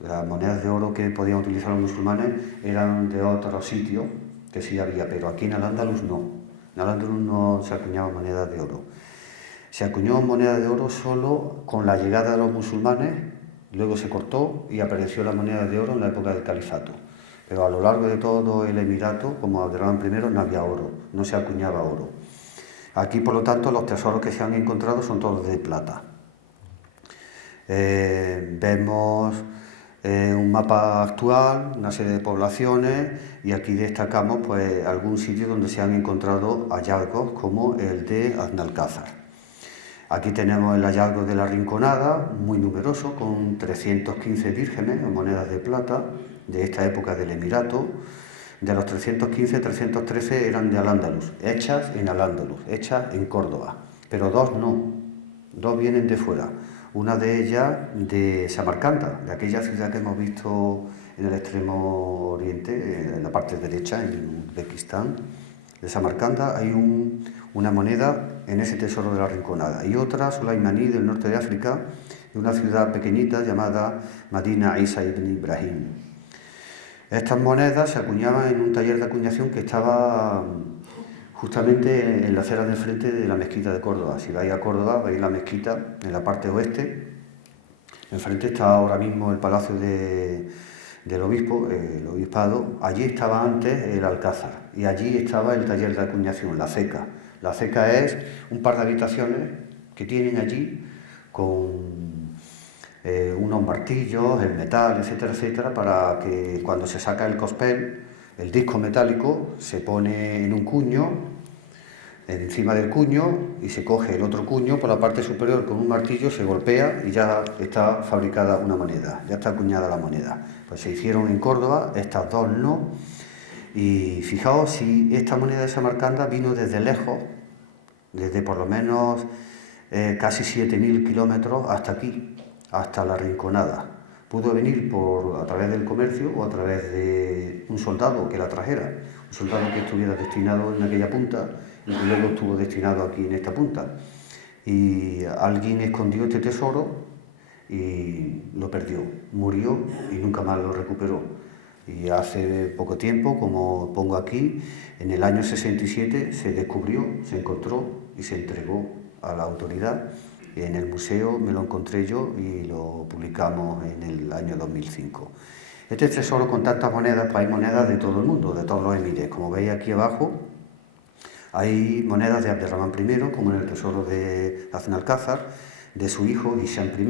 Las monedas de oro que podían utilizar los musulmanes eran de otros sitios, que sí había, pero aquí en Al-Ándalus no. En Al-Ándalus no se acuñaban monedas de oro. Se acuñó moneda de oro solo con la llegada de los musulmanes, luego se cortó y apareció la moneda de oro en la época del califato. Pero a lo largo de todo el emirato, como Abderramán I, no había oro, no se acuñaba oro. Aquí, por lo tanto, los tesoros que se han encontrado son todos de plata. Vemos un mapa actual, una serie de poblaciones, y aquí destacamos pues algún sitio donde se han encontrado hallazgos como el de Aznalcázar. Aquí tenemos el hallazgo de la Rinconada, muy numeroso, con 315 vírgenes o monedas de plata de esta época del Emirato. De los 315, 313 eran de Al-Ándalus, hechas en Al-Ándalus, hechas en Córdoba, pero 2 no, 2 vienen de fuera. Una de ellas de Samarcanda, de aquella ciudad que hemos visto en el extremo oriente, en la parte derecha, en Uzbekistán. De Samarcanda hay una moneda en ese tesoro de la Rinconada. Y otra, Sulaymaní, del norte de África, de una ciudad pequeñita llamada Madina Isa ibn Ibrahim. Estas monedas se acuñaban en un taller de acuñación que estaba justamente en la acera del frente de la mezquita de Córdoba. Si vais a Córdoba, veis la mezquita en la parte oeste. Enfrente está ahora mismo el palacio del obispo, el obispado. Allí estaba antes el Alcázar y allí estaba el taller de acuñación, la ceca. La ceca es un par de habitaciones que tienen allí con unos martillos, el metal, etcétera, etcétera, para que cuando se saca el cospel, el disco metálico se pone en un cuño, encima del cuño, y se coge el otro cuño por la parte superior con un martillo, se golpea y ya está fabricada una moneda, ya está acuñada la moneda. Pues se hicieron en Córdoba, estas 2 no, y fijaos si esta moneda de Samarcanda vino desde lejos, desde por lo menos casi 7.000 kilómetros hasta aquí, hasta la Rinconada. Pudo venir a través del comercio o a través de un soldado que la trajera, un soldado que estuviera destinado en aquella punta y que luego estuvo destinado aquí en esta punta. Y alguien escondió este tesoro y lo perdió, murió y nunca más lo recuperó. Y hace poco tiempo, como pongo aquí, en el año 67 se descubrió, se encontró y se entregó a la autoridad. En el museo me lo encontré yo y lo publicamos en el año 2005. Este tesoro con tantas monedas, pues hay monedas de todo el mundo, de todos los emires. Como veis aquí abajo, hay monedas de Abderramán I, como en el tesoro de Aznalcázar, de su hijo Hisham I,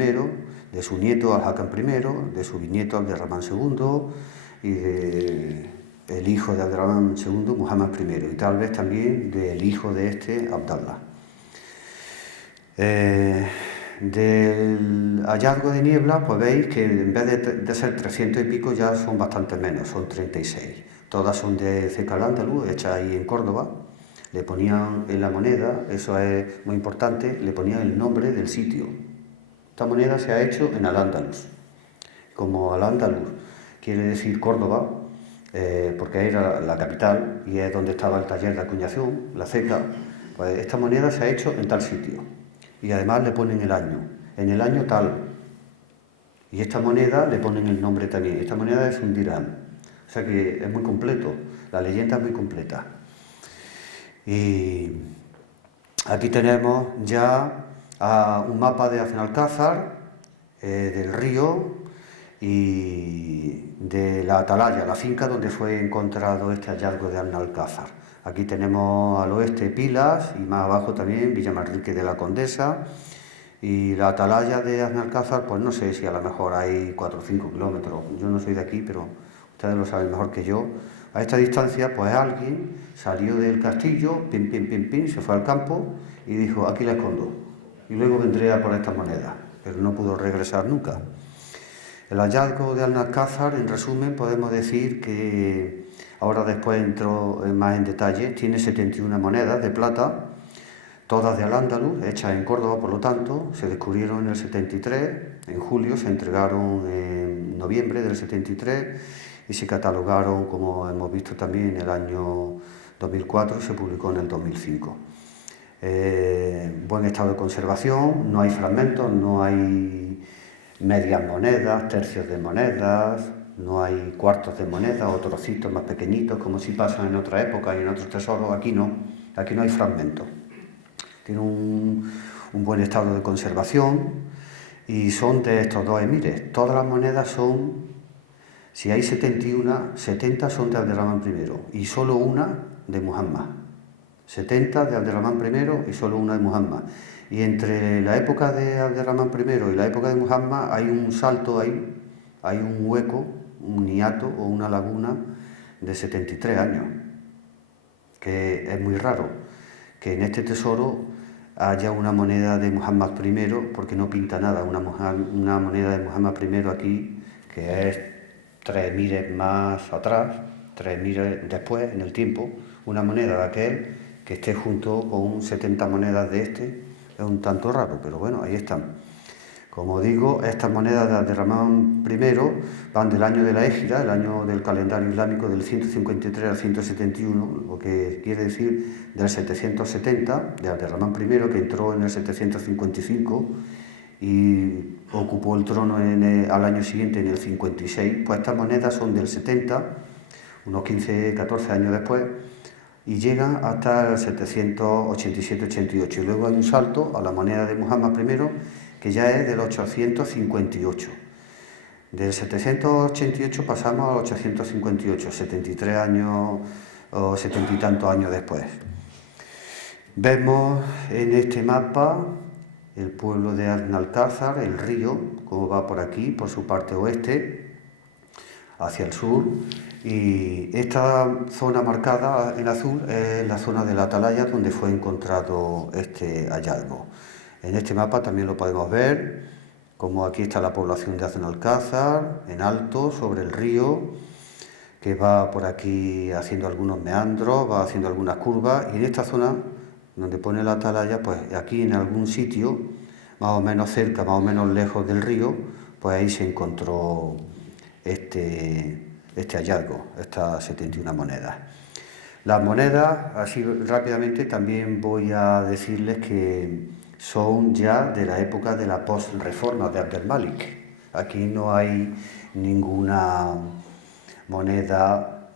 de su nieto Al-Hakam I, de su bisnieto Abderramán II y del hijo de Abderramán II, Muhammad I, y tal vez también del hijo de este, Abdallah. Del hallazgo de niebla, pues veis que en vez de ser 300 y pico ya son bastante menos, son 36. Todas son de ceca Al-Ándalus, hechas ahí en Córdoba. Le ponían en la moneda, eso es muy importante, le ponían el nombre del sitio. Esta moneda se ha hecho en Al-Ándalus. Como Al-Ándalus quiere decir Córdoba, porque era la capital y es donde estaba el taller de acuñación, la ceca, pues esta moneda se ha hecho en tal sitio. Y además le ponen el año, en el año tal. Y esta moneda le ponen el nombre también. Esta moneda es un dirham. O sea que es muy completo, la leyenda es muy completa. Y aquí tenemos ya un mapa de Aznalcázar, del río y de la atalaya, la finca donde fue encontrado este hallazgo de Aznalcázar. Aquí tenemos al oeste Pilas y más abajo también Villamanrique de la Condesa, Y la atalaya de Aznalcázar, pues no sé si a lo mejor hay 4 o 5 kilómetros. Yo no soy de aquí, pero ustedes lo saben mejor que yo. A esta distancia, pues alguien salió del castillo, pim, pim, pim, pim, se fue al campo y dijo, aquí la escondo. Y luego vendré a por estas monedas, pero no pudo regresar nunca. El hallazgo de Aznalcázar, en resumen, podemos decir que, ahora después entro más en detalle, tiene 71 monedas de plata, todas de Al-Ándalus, hechas en Córdoba, por lo tanto, se descubrieron en el 73, en julio, se entregaron en noviembre del 73 y se catalogaron, como hemos visto también, en el año 2004 y se publicó en el 2005. Buen estado de conservación, no hay fragmentos, no hay medias monedas, tercios de monedas, no hay cuartos de moneda o trocitos más pequeñitos, como sí pasa en otra época y en otros tesoros. Aquí no hay fragmentos. Tiene un buen estado de conservación y son de estos dos emires. Todas las monedas son, si hay 71, 70 son de Abderramán I y solo una de Muhammad. 70 de Abderramán I y solo una de Muhammad. Y entre la época de Abderramán I y la época de Muhammad hay un salto ahí, hay un hueco, un hiato o una laguna de 73 años, que es muy raro que en este tesoro haya una moneda de Muhammad I, porque no pinta nada, una moneda de Muhammad I aquí, que es 3 emires más atrás, 3 emires después, en el tiempo, una moneda de aquel que esté junto con 70 monedas de este, es un tanto raro, pero bueno, ahí están. Como digo, estas monedas de Abderramán I van del año de la Égira, el año del calendario islámico, del 153 al 171, lo que quiere decir del 770, de Abderramán I, que entró en el 755 y ocupó el trono al año siguiente, en el 56. Pues estas monedas son del 70, unos 15, 14 años después, y llegan hasta el 787-88. Y luego hay un salto a la moneda de Muhammad I, que ya es del 858. Del 788 pasamos al 858, 73 años o 70 y tantos años después. Vemos en este mapa el pueblo de Aznalcázar, el río, como va por aquí, por su parte oeste, hacia el sur, y esta zona marcada en azul es la zona de la atalaya donde fue encontrado este hallazgo. En este mapa también lo podemos ver, como aquí está la población de Aznalcázar, en alto, sobre el río, que va por aquí haciendo algunos meandros, va haciendo algunas curvas, y en esta zona, donde pone la atalaya, pues aquí en algún sitio, más o menos cerca, más o menos lejos del río, pues ahí se encontró este hallazgo, estas 71 monedas. Las monedas, así rápidamente, también voy a decirles que son ya de la época de la post-reforma de Abdelmalik. Aquí no hay ninguna moneda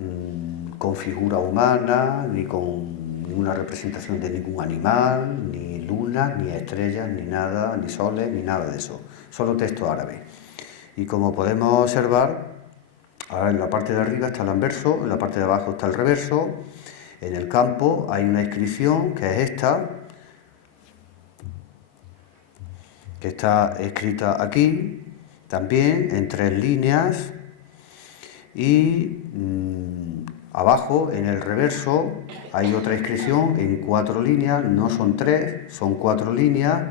con figura humana, ni con ninguna representación de ningún animal, ni lunas, ni estrellas, ni nada, ni soles, ni nada de eso. Solo texto árabe. Y como podemos observar, ahora en la parte de arriba está el anverso, en la parte de abajo está el reverso. En el campo hay una inscripción que es esta, que está escrita aquí, también en 3 líneas, y abajo en el reverso hay otra inscripción en 4 líneas, no son 3, son 4 líneas.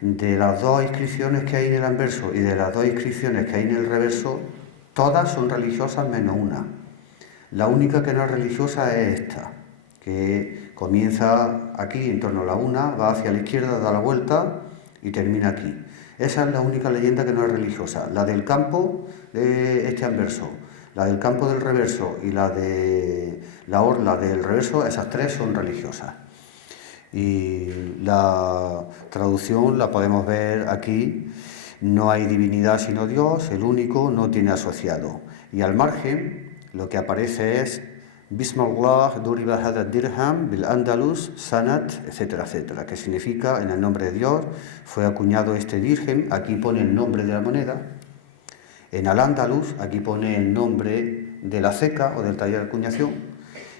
De las 2 inscripciones que hay en el anverso y de las 2 inscripciones que hay en el reverso, todas son religiosas menos una. La única que no es religiosa es esta, que comienza aquí en torno a la una, va hacia la izquierda, da la vuelta y termina aquí. Esa es la única leyenda que no es religiosa. La del campo de este anverso, la del campo del reverso y la de la orla del reverso, esas 3 son religiosas. Y la traducción la podemos ver aquí. No hay divinidad sino Dios, el único, no tiene asociado. Y al margen lo que aparece es Bismillah duriba hada dirham bil Andalus sanat, etcétera, etcétera, que significa en el nombre de Dios fue acuñado este dirham. Aquí pone el nombre de la moneda. En Al-Ándalus, aquí pone el nombre de la ceca o del taller de acuñación,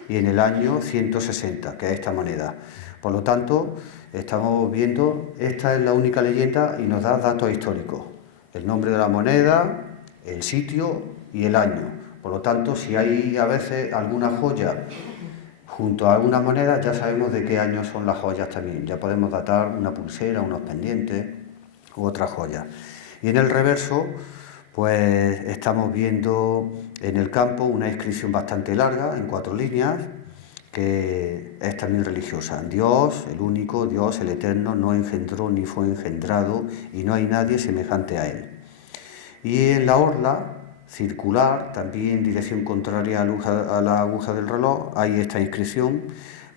y en el año 160, que es esta moneda. Por lo tanto, estamos viendo, esta es la única leyenda y nos da datos históricos. El nombre de la moneda, el sitio y el año. Por lo tanto, si hay a veces alguna joya junto a algunas monedas, ya sabemos de qué año son las joyas también. Ya podemos datar una pulsera, unos pendientes u otras joyas. Y en el reverso, pues estamos viendo en el campo una inscripción bastante larga, en 4 líneas, que es también religiosa. Dios, el único, Dios, el eterno, no engendró ni fue engendrado y no hay nadie semejante a él. Y en la orla circular, también en dirección contraria a la aguja del reloj, hay esta inscripción: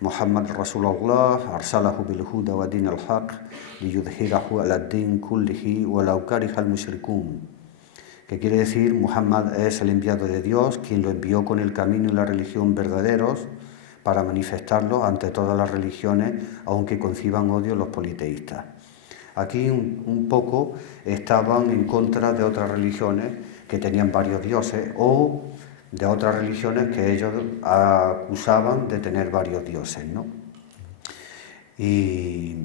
Muhammad Rasulullah, arsalahu bil huda wa din al-haq, liyudhhirahu ala din kullihi wa law kariha al-mushrikun. Que quiere decir, Muhammad es el enviado de Dios, quien lo envió con el camino y la religión verdaderos, para manifestarlo ante todas las religiones, aunque conciban odio los politeístas. Aquí un poco estaban en contra de otras religiones que tenían varios dioses, o de otras religiones que ellos acusaban de tener varios dioses, ¿no? Y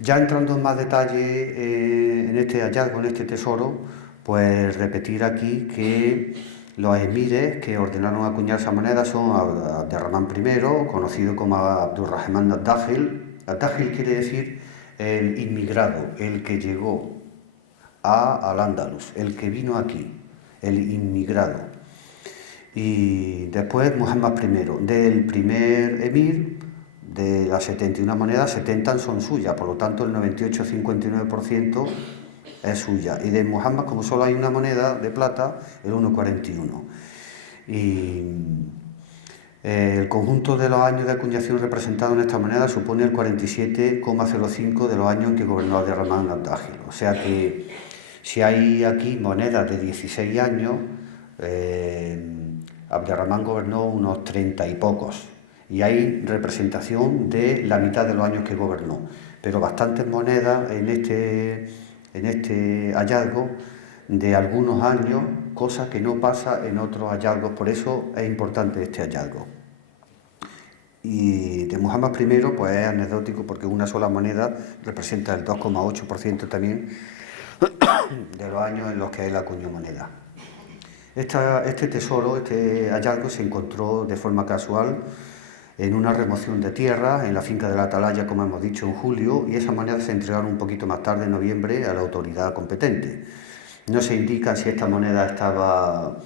ya entrando en más detalle en este hallazgo, en este tesoro, pues repetir aquí que los emires que ordenaron acuñar esa moneda son Abderramán I, conocido como Abdurrahman ad-Dakhil. Ad-Dakhil quiere decir el inmigrado, el que llegó al Andalus, el que vino aquí, el inmigrado. Y después Muhammad I, del primer emir, de las 71 monedas, 70 son suyas, por lo tanto el 98,59% es suya. Y de Muhammad, como solo hay una moneda de plata, el 1,41. Y el conjunto de los años de acuñación representados en esta moneda supone el 47,05 de los años en que gobernó Abderramán ad-Dakhil. O sea que si hay aquí monedas de 16 años, Abderramán gobernó unos 30 y pocos. Y hay representación de la mitad de los años que gobernó. Pero bastantes monedas en este hallazgo de algunos años, cosa que no pasa en otros hallazgos, por eso es importante este hallazgo. Y de Muhammad I, pues es anecdótico porque una sola moneda representa el 2,8% también de los años en los que él acuñó moneda. Este tesoro, este hallazgo se encontró de forma casual en una remoción de tierra en la finca de la Atalaya, como hemos dicho, en julio, y esas monedas se entregaron un poquito más tarde, en noviembre, a la autoridad competente. No se indica si esta moneda estaba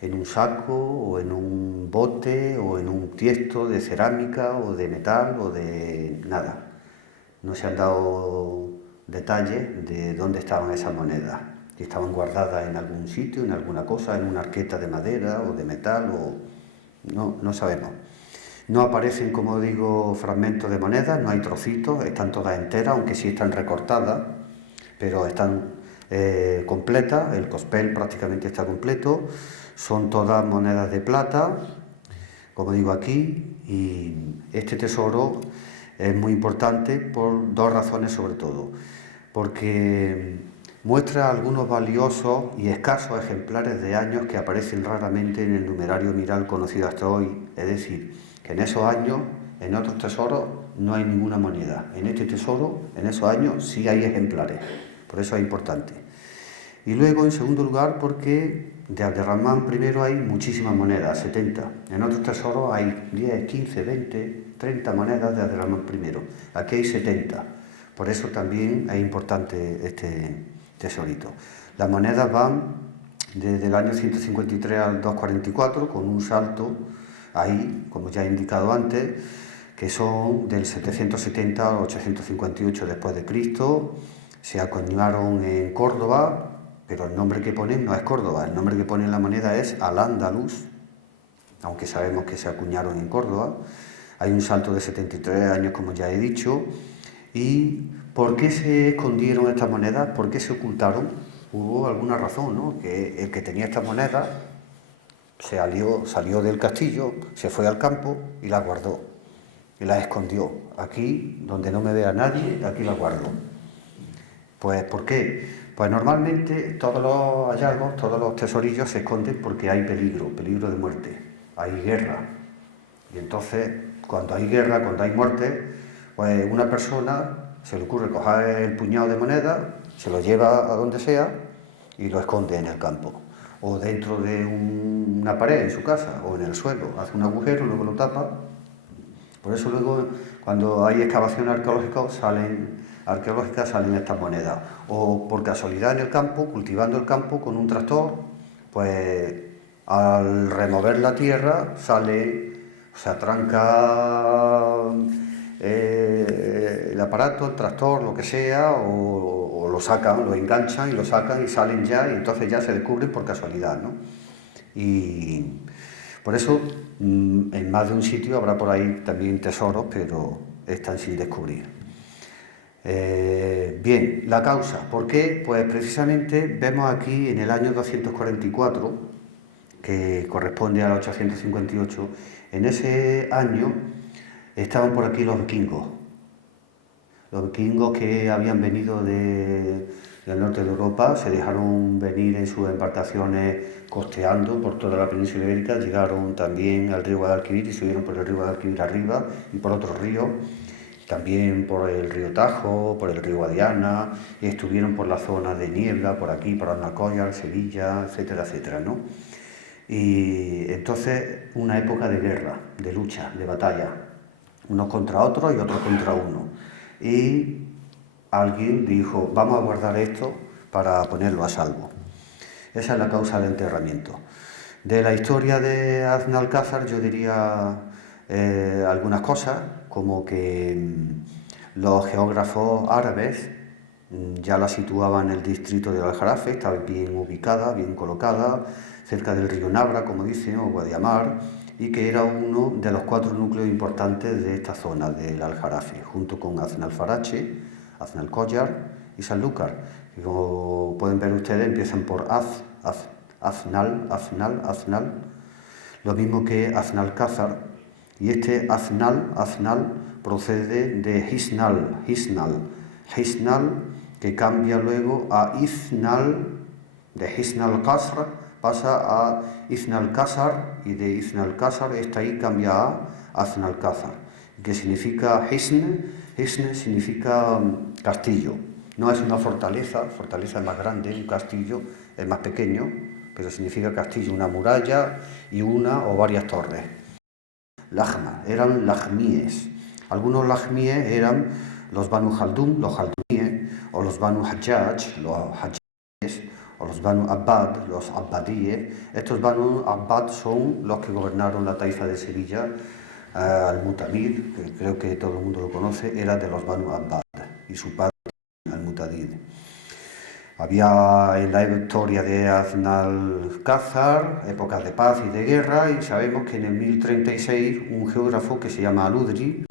en un saco, o en un bote, o en un tiesto de cerámica, o de metal, o de nada. No se han dado detalles de dónde estaban esas monedas. Si estaban guardadas en algún sitio, en alguna cosa, en una arqueta de madera, o de metal, o... No sabemos. No aparecen, como digo, fragmentos de monedas, no hay trocitos, están todas enteras, aunque sí están recortadas, pero están completas, el cospel prácticamente está completo, son todas monedas de plata, como digo aquí, y este tesoro es muy importante por dos razones sobre todo, porque muestra algunos valiosos y escasos ejemplares de años que aparecen raramente en el numerario emiral conocido hasta hoy, es decir, que en esos años, en otros tesoros, no hay ninguna moneda. En este tesoro, en esos años, sí hay ejemplares. Por eso es importante. Y luego, en segundo lugar, porque de Abderramán I hay muchísimas monedas, 70. En otros tesoros hay 10, 15, 20, 30 monedas de Abderramán I. Aquí hay 70. Por eso también es importante este tesorito. Las monedas van desde el año 153 al 244, con un salto ahí, como ya he indicado antes, que son del 770 al 858 después de Cristo, se acuñaron en Córdoba, pero el nombre que ponen no es Córdoba, el nombre que ponen en la moneda es Al-Ándalus, aunque sabemos que se acuñaron en Córdoba. Hay un salto de 73 años, como ya he dicho. ¿Y por qué se escondieron estas monedas? ¿Por qué se ocultaron? Hubo alguna razón, ¿no? Que el que tenía estas monedas salió del castillo, se fue al campo y las guardó, y las escondió. Aquí, donde no me vea nadie, aquí las guardo. Pues, ¿por qué? Pues normalmente todos los hallazgos, todos los tesorillos se esconden porque hay peligro de muerte, hay guerra. Y entonces, cuando hay guerra, cuando hay muerte, pues una persona se le ocurre coger el puñado de monedas, se lo lleva a donde sea y lo esconde en el campo, o dentro de una pared en su casa, o en el suelo, hace un agujero, luego lo tapa. Por eso luego, cuando hay excavaciones arqueológicas salen estas monedas, o por casualidad en el campo, cultivando el campo con un tractor, pues al remover la tierra sale, se atranca el aparato, el tractor, lo que sea, o lo sacan, lo enganchan y lo sacan y salen ya, y entonces ya se descubren por casualidad, ¿no? Y por eso en más de un sitio habrá por ahí también tesoros, pero están sin descubrir. Bien, la causa, ¿por qué? Pues precisamente vemos aquí en el año 244, que corresponde al 858, en ese año estaban por aquí los vikingos que habían venido del norte de Europa, se dejaron venir en sus embarcaciones costeando por toda la península ibérica, llegaron también al río Guadalquivir y subieron por el río Guadalquivir arriba y por otros ríos, también por el río Tajo, por el río Guadiana, y estuvieron por la zona de Niebla, por aquí, por Alnacollar, Sevilla, etcétera, etcétera, ¿no? Y entonces una época de guerra, de lucha, de batalla, unos contra otros y otros contra uno. Y alguien dijo, vamos a guardar esto para ponerlo a salvo. Esa es la causa del enterramiento. De la historia de Aznalcázar yo diría algunas cosas, como que los geógrafos árabes ya la situaban en el distrito del Aljarafe, estaba bien ubicada, bien colocada, cerca del río Nabra, como dicen, o Guadiamar, y que era uno de los 4 núcleos importantes de esta zona del Aljarafe, junto con Aznalfarache, Aznalcollar y Sanlúcar. Y como pueden ver ustedes, empiezan por Aznal, lo mismo que Aznalcázar, y este Aznal procede de Hisnal, que cambia luego a Iznal, de Hisnalcázar pasa a Iznalcázar, y de Iznalcázar esta ahí cambia a Aznalcázar, que significa Hisn significa castillo. No es una fortaleza es más grande, un castillo es más pequeño, pero significa castillo, una muralla y una o varias torres. Lajma, eran lajmíes. Algunos lajmíes eran los Banu Haldun, los haldumíes, o los Banu Hajjaj, los hajjíes, o los Banu Abbad, los abbadíes. Estos Banu Abbad son los que gobernaron la taifa de Sevilla. Al-Mutamid, que creo que todo el mundo lo conoce, era de los Banu Abbad, y su padre Al-Mutadid. Había en la historia de Aznalcázar épocas de paz y de guerra, y sabemos que en el 1036 un geógrafo que se llama Aludri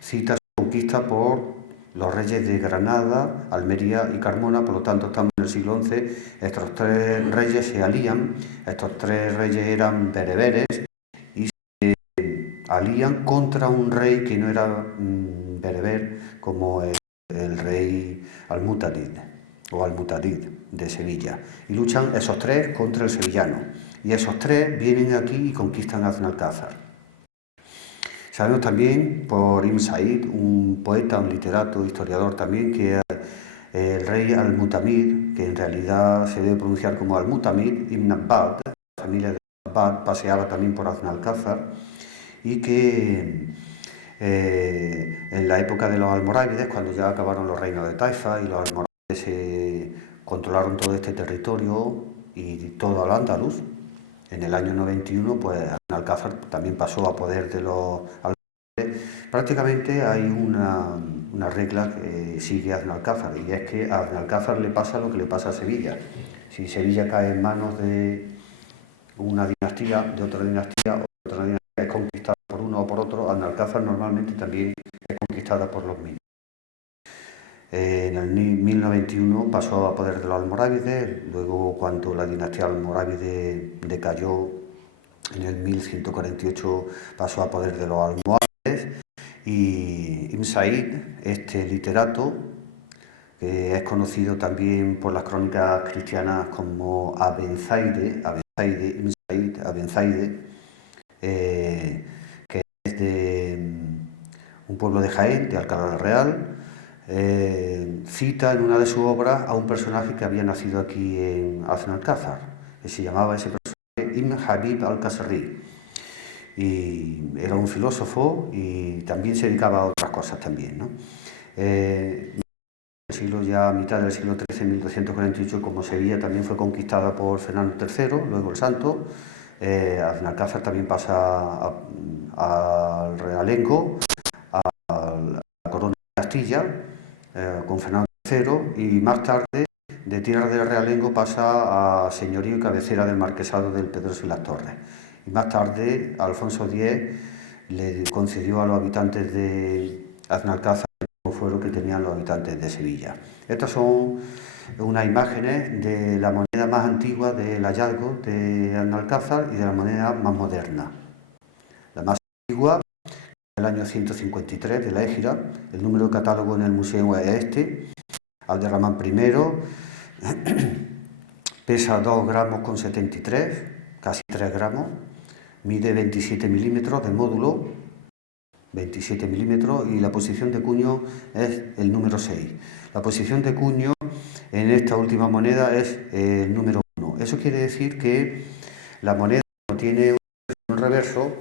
cita su conquista por los reyes de Granada, Almería y Carmona. Por lo tanto estamos en el siglo XI, estos 3 reyes se alían, estos 3 reyes eran bereberes y se alían contra un rey que no era bereber, como el rey Al-Mutadid o Al-Mutadid de Sevilla, y luchan esos 3 contra el sevillano, y esos 3 vienen aquí y conquistan Aznalcázar. Sabemos también por Ibn Said, un poeta, un literato, historiador también, que el rey Al-Mutamid, que en realidad se debe pronunciar como Al-Mutamid Ibn Abbad, la familia de Abbad paseaba también por Aznalcázar, y que en la época de los almorávides, cuando ya acabaron los reinos de Taifa y los almorávides se controlaron todo este territorio y todo Al-Ándalus, en el año 91, pues Aznalcázar también pasó a poder de los almorávides. Prácticamente hay una regla que sigue Aznalcázar, y es que a Aznalcázar le pasa lo que le pasa a Sevilla. Si Sevilla cae en manos de una dinastía, de otra dinastía es conquistada por uno o por otro, Aznalcázar normalmente también es conquistada por los mismos. En el 1091 pasó a poder de los almorávides, luego cuando la dinastía almorávide decayó en el 1148 pasó a poder de los almohávides, y Ibn Said, este literato, que es conocido también por las crónicas cristianas como Abenzaide, Ibn Said, Abenzaide, que es de un pueblo pueblo de Jaén, de Alcalá del Real, cita en una de sus obras a un personaje que había nacido aquí en Aznalcázar, que se llamaba ese personaje Ibn Habib al-Kasri, y era un filósofo y también se dedicaba a otras cosas también, ¿no? Siglo ya a mitad del siglo XIII, 1248, como Sevilla también fue conquistada por Fernando III, luego el Santo, Aznalcázar también pasa al realengo, a la corona de Castilla, con Fernando III, y más tarde de tierra del realengo pasa a señorío y cabecera del marquesado del Pedroso y las Torres. Y más tarde Alfonso X le concedió a los habitantes de Aznalcázar el fuero que tenían los habitantes de Sevilla. Estas son unas imágenes de la moneda más antigua del hallazgo de Aznalcázar y de la moneda más moderna. La más antigua, del año 153 de la Égira, el número de catálogo en el museo es este, Abderramán I, pesa 2 gramos con 73, casi 3 gramos, mide 27 milímetros de módulo, 27 milímetros, y la posición de cuño es el número 6. La posición de cuño en esta última moneda es el número 1. Eso quiere decir que la moneda, cuando tiene un reverso,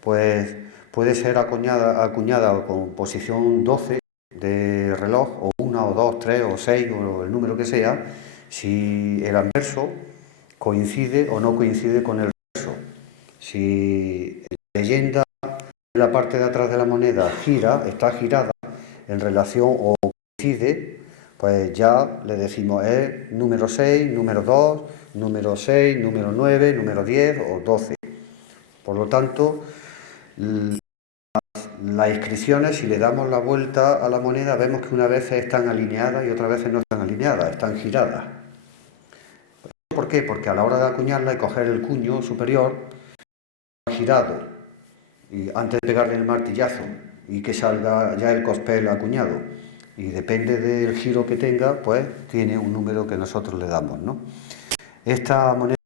pues puede ser acuñada con posición 12 de reloj, o 1, o 2, 3, o 6, o el número que sea, si el anverso coincide o no coincide con el reverso. Si la leyenda de la parte de atrás de la moneda está girada en relación o coincide, pues ya le decimos es número 6, número 2, número 6, número 9, número 10 o 12. Por lo tanto, las inscripciones, si le damos la vuelta a la moneda, vemos que unas veces están alineadas y otras veces no están alineadas, están giradas. ¿Por qué? Porque a la hora de acuñarla y coger el cuño superior, girado, y antes de pegarle el martillazo y que salga ya el cospel acuñado, y depende del giro que tenga, pues tiene un número que nosotros le damos, ¿no? Esta moneda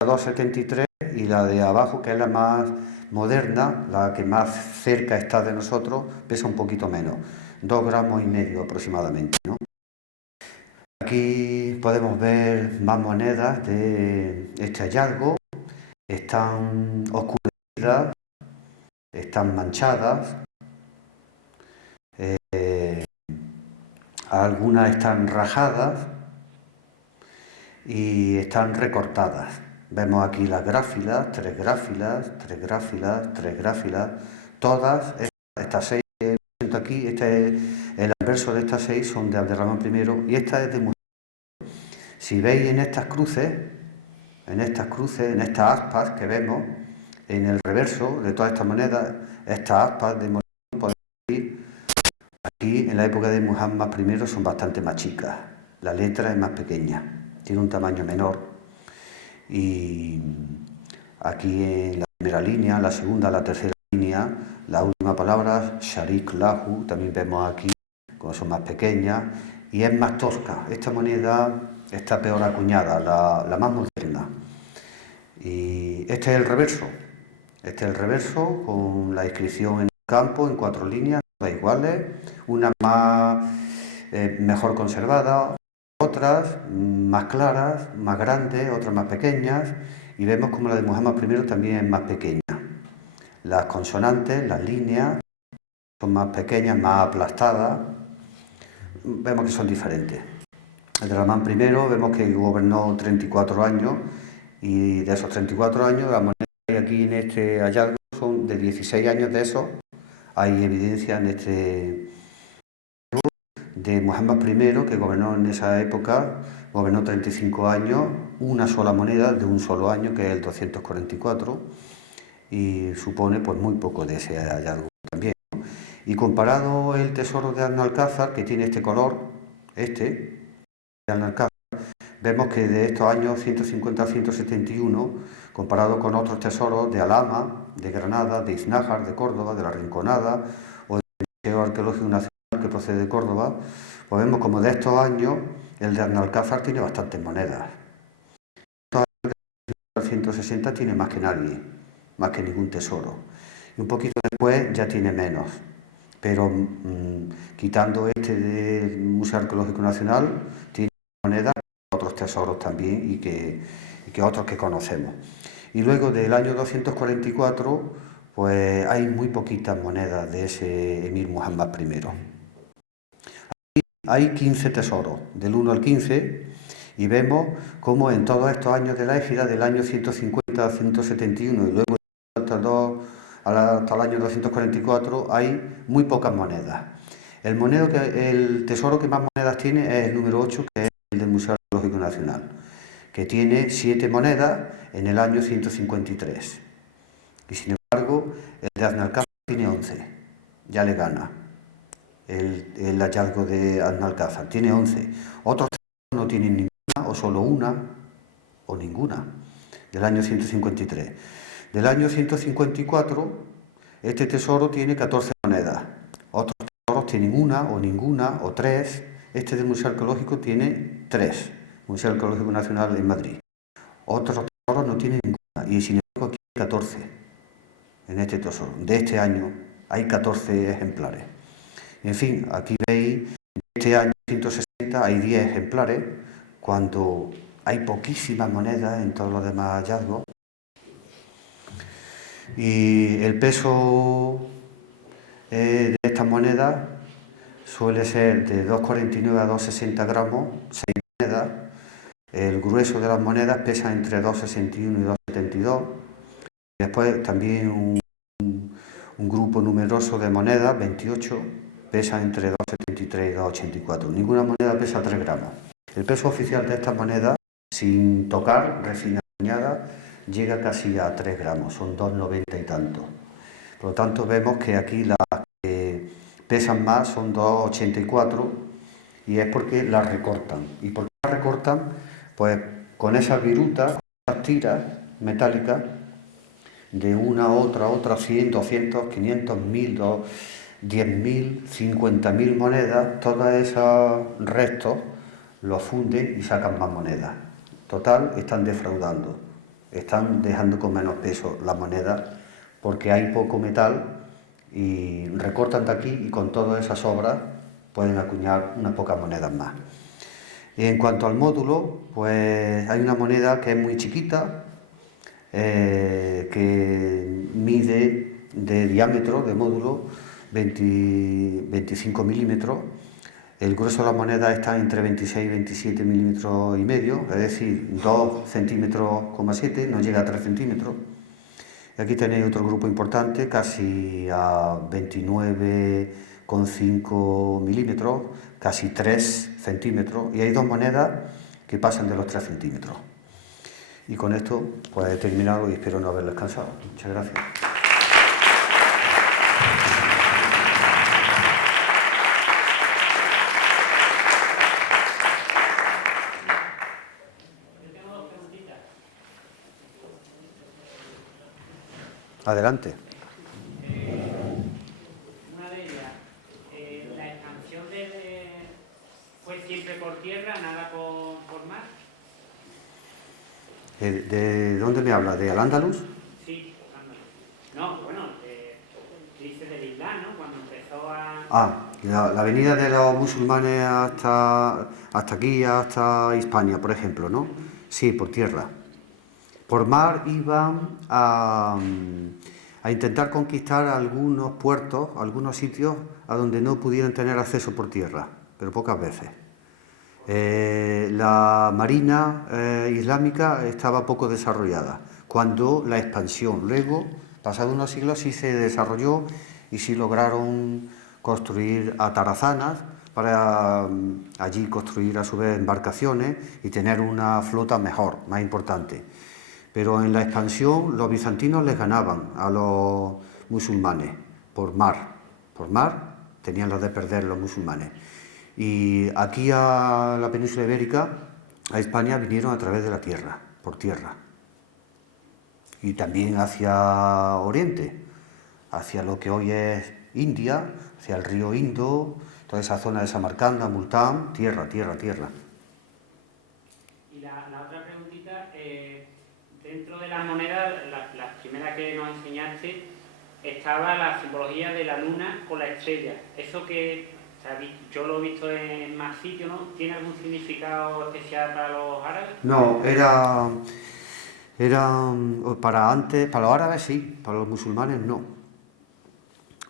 es 2,73, y la de abajo, que es la más moderna, la que más cerca está de nosotros, pesa un poquito menos, 2,5 gramos aproximadamente, ¿no? Aquí podemos ver más monedas de este hallazgo. Están oscurecidas, están manchadas, algunas están rajadas y están recortadas. Vemos aquí las gráfilas, 3 gráfilas, 3 gráfilas, 3 gráfilas, todas estas 6 que presento aquí. Este es el anverso de estas 6, son de Abderramán I, y esta es de Muhammad. Si veis en estas cruces, en estas aspas que vemos en el reverso de todas estas monedas, estas aspas de moneda, podemos decir, aquí en la época de Muhammad I son bastante más chicas, la letra es más pequeña, tiene un tamaño menor, y aquí en la primera línea, la segunda, la tercera línea, la última palabra, Sharik Lahu, también vemos aquí, como son más pequeñas, y es más tosca. Esta moneda está peor acuñada, la más moderna. Y este es el reverso. Este es el reverso con la inscripción en un campo, en 4 líneas, todas iguales, unas más mejor conservadas, otras más claras, más grandes, otras más pequeñas, y vemos como la de Muhammad I también es más pequeña. Las consonantes, las líneas, son más pequeñas, más aplastadas, vemos que son diferentes. El de Abderramán I vemos que gobernó 34 años, y de esos 34 años, las monedas que hay aquí en este hallazgo son de 16 años de esos. Hay evidencia en este de Muhammad I, que gobernó en esa época, gobernó 35 años, una sola moneda de un solo año, que es el 244, y supone pues muy poco de ese hallazgo también, ¿no? Y comparado el tesoro de Aznalcázar, que tiene este color, de Aznalcázar, vemos que de estos años 150 a 171, comparado con otros tesoros de Alhama, de Granada, de Iznájar, de Córdoba, de la Rinconada, o del Museo Arqueológico Nacional, que procede de Córdoba, pues vemos como de estos años el de Aznalcázar tiene bastantes monedas. El 160 tiene más que nadie, más que ningún tesoro. Y un poquito después ya tiene menos. pero quitando este del Museo Arqueológico Nacional, tiene monedas, otros tesoros también y que otros que conocemos. Y luego del año 244, pues hay muy poquitas monedas de ese emir Muhammad I. Hay 15 tesoros, del 1 al 15, y vemos cómo en todos estos años de la égida, del año 150 a 171 y luego hasta el año 244, hay muy pocas monedas. El tesoro que más monedas tiene es el número 8, que es el del Museo Arqueológico Nacional, que tiene 7 monedas en el año 153. Y sin embargo, el de Aznalcázar tiene 11, ya le gana el hallazgo de Aznalcázar, tiene 11. Otros no tienen ninguna, o solo una, o ninguna, del año 153. Del año 154, este tesoro tiene 14 monedas. Otros tesoros tienen una, o ninguna, o 3. Este del Museo Arqueológico tiene 3, Museo Arqueológico Nacional en Madrid. Otros tesoros no tienen ninguna, y sin embargo aquí hay 14 en este tesoro. De este año hay 14 ejemplares. En fin, aquí veis, en este año 160 hay 10 ejemplares, cuando hay poquísimas monedas en todos los demás hallazgos. Y el peso de estas monedas suele ser de 2,49 a 2,60 gramos, 6 monedas. El grueso de las monedas pesa entre 2,61 y 2,72. Después también un grupo numeroso de monedas, 28, pesa entre 2,73 y 2,84. Ninguna moneda pesa 3 gramos. El peso oficial de estas monedas, sin tocar, recién acuñadas, llega casi a 3 gramos, son 2,90 y tanto. Por lo tanto, vemos que aquí las que pesan más son 2,84 y es porque las recortan. ¿Y por qué las recortan? Pues con esas virutas, con esas tiras metálicas, de una a otra, 100, 200, 500, 1000, 10.000, 50.000 monedas, todos esos restos los funden y sacan más monedas. Total, están defraudando, están dejando con menos peso las monedas porque hay poco metal y recortan de aquí y con todas esas obras pueden acuñar unas pocas monedas más. En cuanto al módulo, pues hay una moneda que es muy chiquita, que mide de diámetro de módulo 25 milímetros. El grueso de la moneda está entre 26 y 27 milímetros y medio, es decir, 2,7 centímetros, no llega a 3 centímetros. Y aquí tenéis otro grupo importante, casi a 29,5 milímetros, casi 3 centímetros, y hay dos monedas que pasan de los 3 centímetros. Y con esto pues he terminado y espero no haberles cansado. Muchas gracias. Adelante. Una de ellas, la expansión fue siempre por tierra, nada por mar. ¿De dónde me habla? ¿De Al-Ándalus? Sí, no, bueno, dice del Islam, ¿no? Cuando empezó a... La venida de los musulmanes hasta aquí, hasta Hispania, por ejemplo, ¿no? Sí, por tierra. Por mar iban a intentar conquistar algunos puertos, algunos sitios a donde no pudieran tener acceso por tierra, pero pocas veces. La marina islámica estaba poco desarrollada, cuando la expansión, luego, pasados unos siglos, sí se desarrolló y sí lograron construir atarazanas para allí construir a su vez embarcaciones y tener una flota mejor, más importante. Pero en la expansión los bizantinos les ganaban a los musulmanes por mar. Por mar tenían la de perder los musulmanes. Y aquí a la península ibérica, a España, vinieron a través de la tierra, por tierra. Y también hacia Oriente, hacia lo que hoy es India, hacia el río Indo, toda esa zona de Samarcanda, Multán, tierra. Y la otra preguntita, dentro de las monedas, la primera que nos enseñaste, estaba la simbología de la luna con la estrella. Eso que yo lo he visto en más sitios, ¿no? ¿Tiene algún significado especial para los árabes? No, para los árabes sí, para los musulmanes no.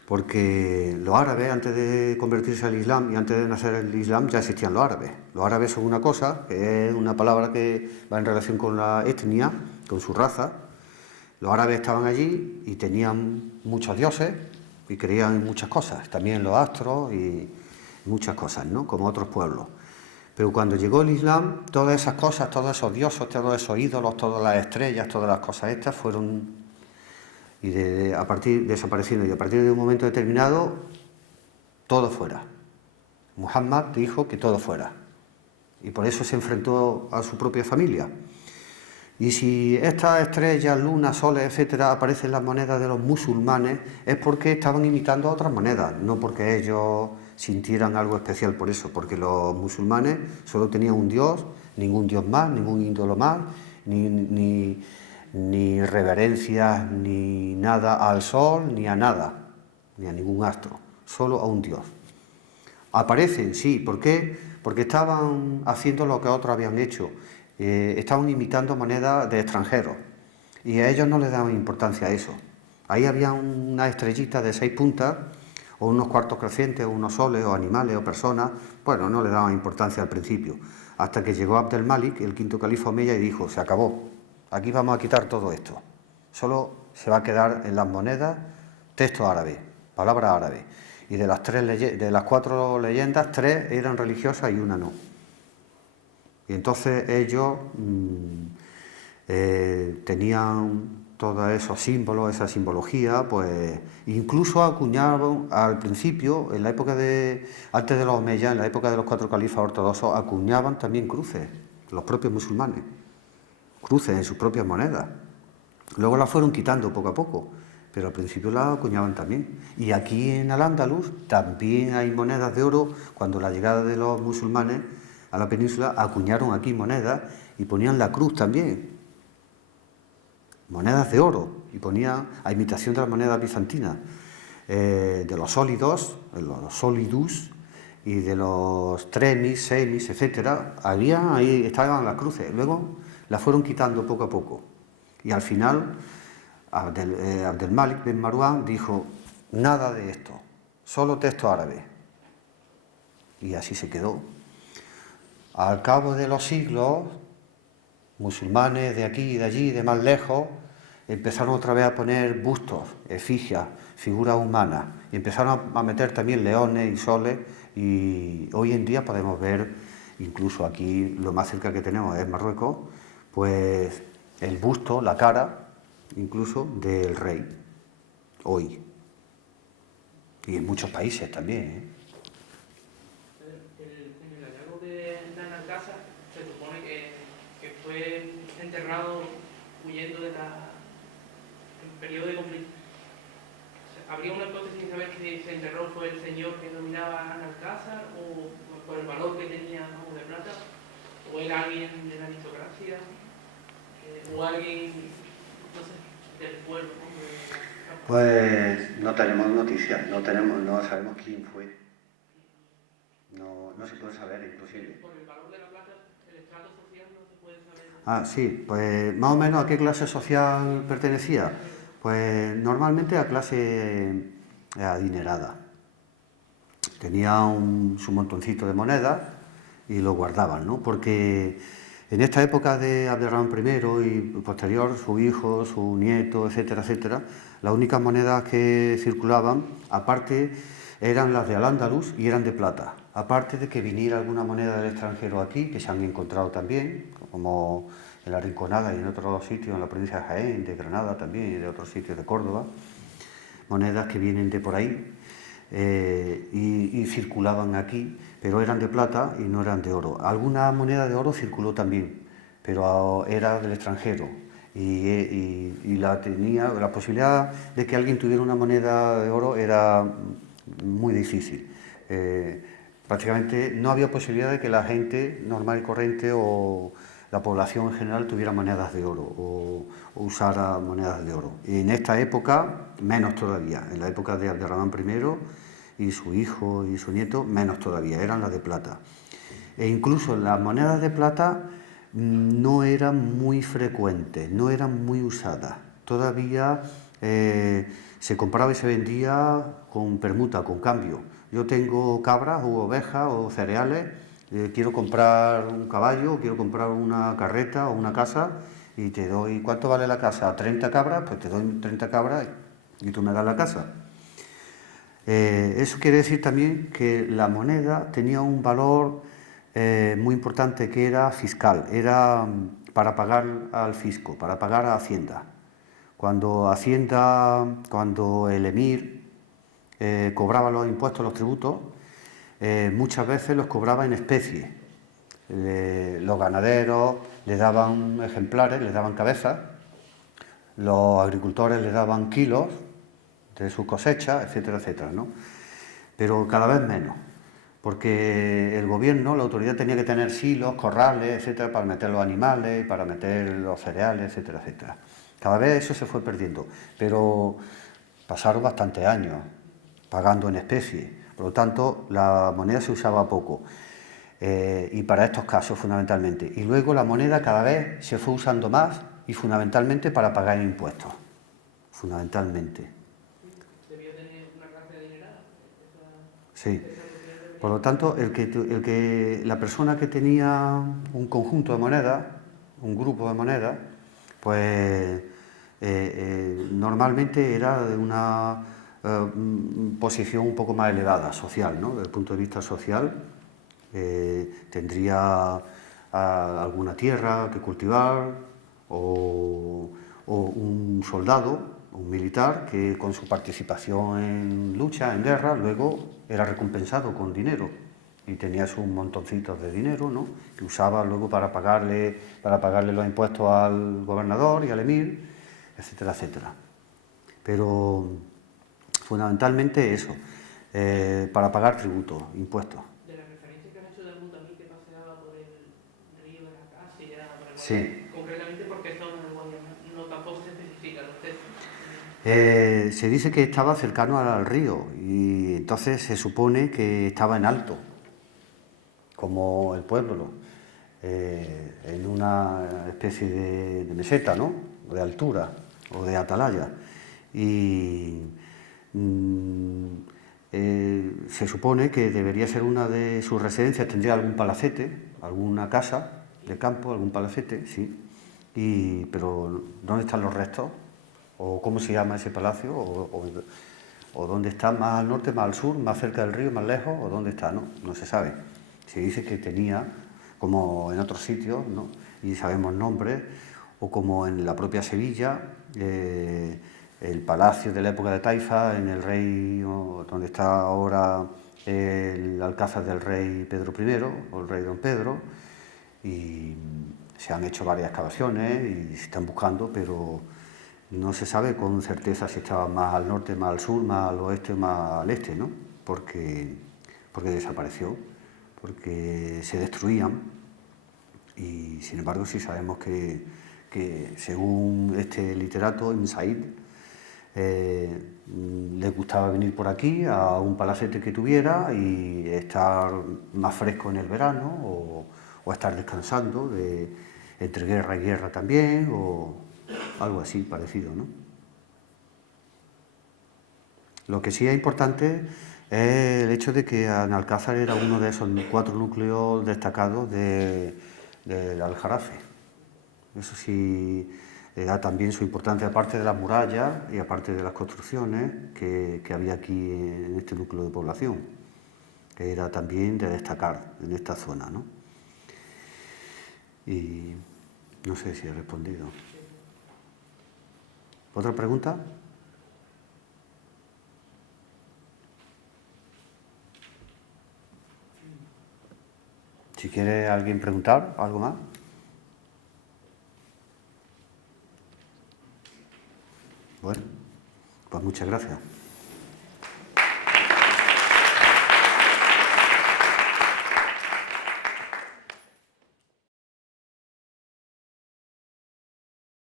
Porque los árabes, antes de convertirse al Islam y antes de nacer el Islam, ya existían los árabes. Los árabes son una cosa, que es una palabra que va en relación con la etnia, con su raza. Los árabes estaban allí y tenían muchos dioses y creían en muchas cosas, también los astros y muchas cosas, ¿no? Como otros pueblos. Pero cuando llegó el Islam, todas esas cosas, todos esos dioses, todos esos ídolos, todas las estrellas, todas las cosas estas fueron desapareciendo, y a partir de un momento determinado todo fuera. Muhammad dijo que todo fuera y por eso se enfrentó a su propia familia. Y si estas estrellas, lunas, soles, etcétera, aparecen en las monedas de los musulmanes, es porque estaban imitando a otras monedas, no porque ellos sintieran algo especial por eso, porque los musulmanes solo tenían un dios, ningún dios más, ningún ídolo más, ni reverencias, ni nada al sol, ni a nada, ni a ningún astro, solo a un dios. Aparecen, sí, ¿por qué? Porque estaban haciendo lo que otros habían hecho, estaban imitando monedas de extranjeros, y a ellos no les daban importancia a eso. Ahí había una estrellita de 6 puntas, o unos cuartos crecientes, o unos soles, o animales, o personas, bueno, no le daban importancia al principio, hasta que llegó Abd el-Malik, el quinto califa omeya, y dijo, se acabó. Aquí vamos a quitar todo esto. Solo se va a quedar en las monedas texto árabe, palabras árabes. Y de las 4 leyendas, 3 eran religiosas y una no. Y entonces ellos tenían todos esos símbolos, esa simbología, pues incluso acuñaban al principio, en la época antes de los omeyas, en la época de los 4 califas ortodoxos, acuñaban también cruces, los propios musulmanes. Cruces en sus propias monedas. Luego las fueron quitando poco a poco, pero al principio las acuñaban también. Y aquí en Al-Ándalus también hay monedas de oro. Cuando la llegada de los musulmanes a la península, acuñaron aquí monedas y ponían la cruz también. Monedas de oro, y ponían a imitación de las monedas bizantinas, de los sólidos, los solidus, y de los tremis, semis, etcétera. Ahí estaban las cruces. Luego las fueron quitando poco a poco. Y al final, Abd el-Malik bin Marwan dijo, nada de esto, solo texto árabe. Y así se quedó. Al cabo de los siglos, musulmanes de aquí y de allí, de más lejos, empezaron otra vez a poner bustos, efigies, figuras humanas, y empezaron a meter también leones y soles, y hoy en día podemos ver, incluso aquí lo más cerca que tenemos es Marruecos, pues el busto, la cara, incluso del rey, hoy. Y en muchos países también, ¿eh? En el hallazgo de Alcázar se supone que fue enterrado huyendo del periodo de conflicto. ¿Habría una hipótesis de saber si se enterró fue el señor que dominaba Alcázar o por el valor que tenía, ¿no?, de plata? ¿O era alguien de la aristocracia? ¿O alguien, no sé, del pueblo, ¿no? Pues no tenemos noticias, no sabemos quién fue. No se puede saber, es imposible. Por el valor de la plata, el estrato social no se puede saber. Ah, sí, pues más o menos a qué clase social pertenecía. Pues normalmente a clase adinerada. Tenía su montoncito de monedas y lo guardaban, ¿no? Porque en esta época de Abderramán I y posterior, su hijo, su nieto, etcétera, etcétera, las únicas monedas que circulaban, aparte, eran las de Al-Ándalus y eran de plata. Aparte de que viniera alguna moneda del extranjero aquí, que se han encontrado también, como en la Rinconada y en otros sitios, en la provincia de Jaén, de Granada también, y de otros sitios de Córdoba, monedas que vienen de por ahí y circulaban aquí, pero eran de plata y no eran de oro. Alguna moneda de oro circuló también, pero era del extranjero y la posibilidad de que alguien tuviera una moneda de oro era muy difícil. Prácticamente no había posibilidad de que la gente normal y corriente o la población en general tuviera monedas de oro o usara monedas de oro. Y en esta época, menos todavía. En la época de Abderramán I y su hijo y su nieto, menos todavía, eran las de plata. E incluso las monedas de plata no eran muy frecuentes, no eran muy usadas. Todavía se compraba y se vendía con permuta, con cambio. Yo tengo cabras o ovejas o cereales, quiero comprar un caballo, quiero comprar una carreta o una casa y te doy, ¿cuánto vale la casa? 30 cabras, pues te doy 30 cabras y tú me das la casa. Eso quiere decir también que la moneda tenía un valor muy importante, que era fiscal, era para pagar al fisco, para pagar a Hacienda. Cuando el emir cobraba los impuestos, los tributos, muchas veces los cobraba en especie. Los ganaderos le daban ejemplares, le daban cabezas, los agricultores le daban kilos de sus cosechas, etcétera, etcétera, ¿no? Pero cada vez menos, porque el gobierno, la autoridad tenía que tener silos, corrales, etcétera, para meter los animales, para meter los cereales, etcétera, etcétera. Cada vez eso se fue perdiendo, pero pasaron bastantes años pagando en especie, por lo tanto la moneda se usaba poco, y para estos casos fundamentalmente. Y luego la moneda cada vez se fue usando más y fundamentalmente para pagar impuestos, fundamentalmente. ¿Debía tener una clase adinerada? Sí. Por lo tanto, la persona que tenía un conjunto de monedas, un grupo de monedas, pues normalmente era de una posición un poco más elevada, social, ¿no? Desde el punto de vista social, tendría alguna tierra que cultivar o un soldado, un militar, que con su participación en lucha, en guerra, luego era recompensado con dinero y tenía sus montoncitos de dinero, ¿no?, que usaba luego para pagarle los impuestos al gobernador y al emir, etcétera, etcétera. Pero fundamentalmente eso, para pagar tributos, impuestos. De la referencia que has hecho del Mutamí que paseaba por el río de la Casia, por el Sí. concretamente, ¿por qué zona del Guadiana? No, tampoco se especifica los textos. Se dice que estaba cercano al río y entonces se supone que estaba en alto, como el pueblo, en una especie de meseta, ¿no?, de altura o de atalaya. Y se supone que debería ser una de sus residencias, tendría algún palacete, alguna casa de campo, algún palacete, sí. Pero ¿dónde están los restos? ¿O cómo se llama ese palacio? ¿O dónde está? ¿Más al norte, más al sur, más cerca del río, más lejos? ¿O dónde está? No se sabe. Se dice que tenía, como en otros sitios, ¿no?, y sabemos nombres, o como en la propia Sevilla, el palacio de la época de Taifa, en el rey, donde está ahora el alcázar del rey Pedro I, o el rey Don Pedro, y se han hecho varias excavaciones y se están buscando, pero no se sabe con certeza si estaba más al norte, más al sur, más al oeste, más al este, ¿no? Porque desapareció, porque se destruían, y sin embargo sí sabemos que según este literato, Ibn Said, le gustaba venir por aquí a un palacete que tuviera y estar más fresco en el verano, o estar descansando entre guerra y guerra también, o algo así parecido, ¿no? Lo que sí es importante es el hecho de que Analcázar era uno de esos 4 núcleos destacados del Aljarafe. Eso sí da también su importancia, aparte de las murallas y aparte de las construcciones que había aquí en este núcleo de población, que era también de destacar en esta zona, ¿no? Y no sé si he respondido. ¿Otra pregunta? Si quiere alguien preguntar algo más. Bueno, pues muchas gracias.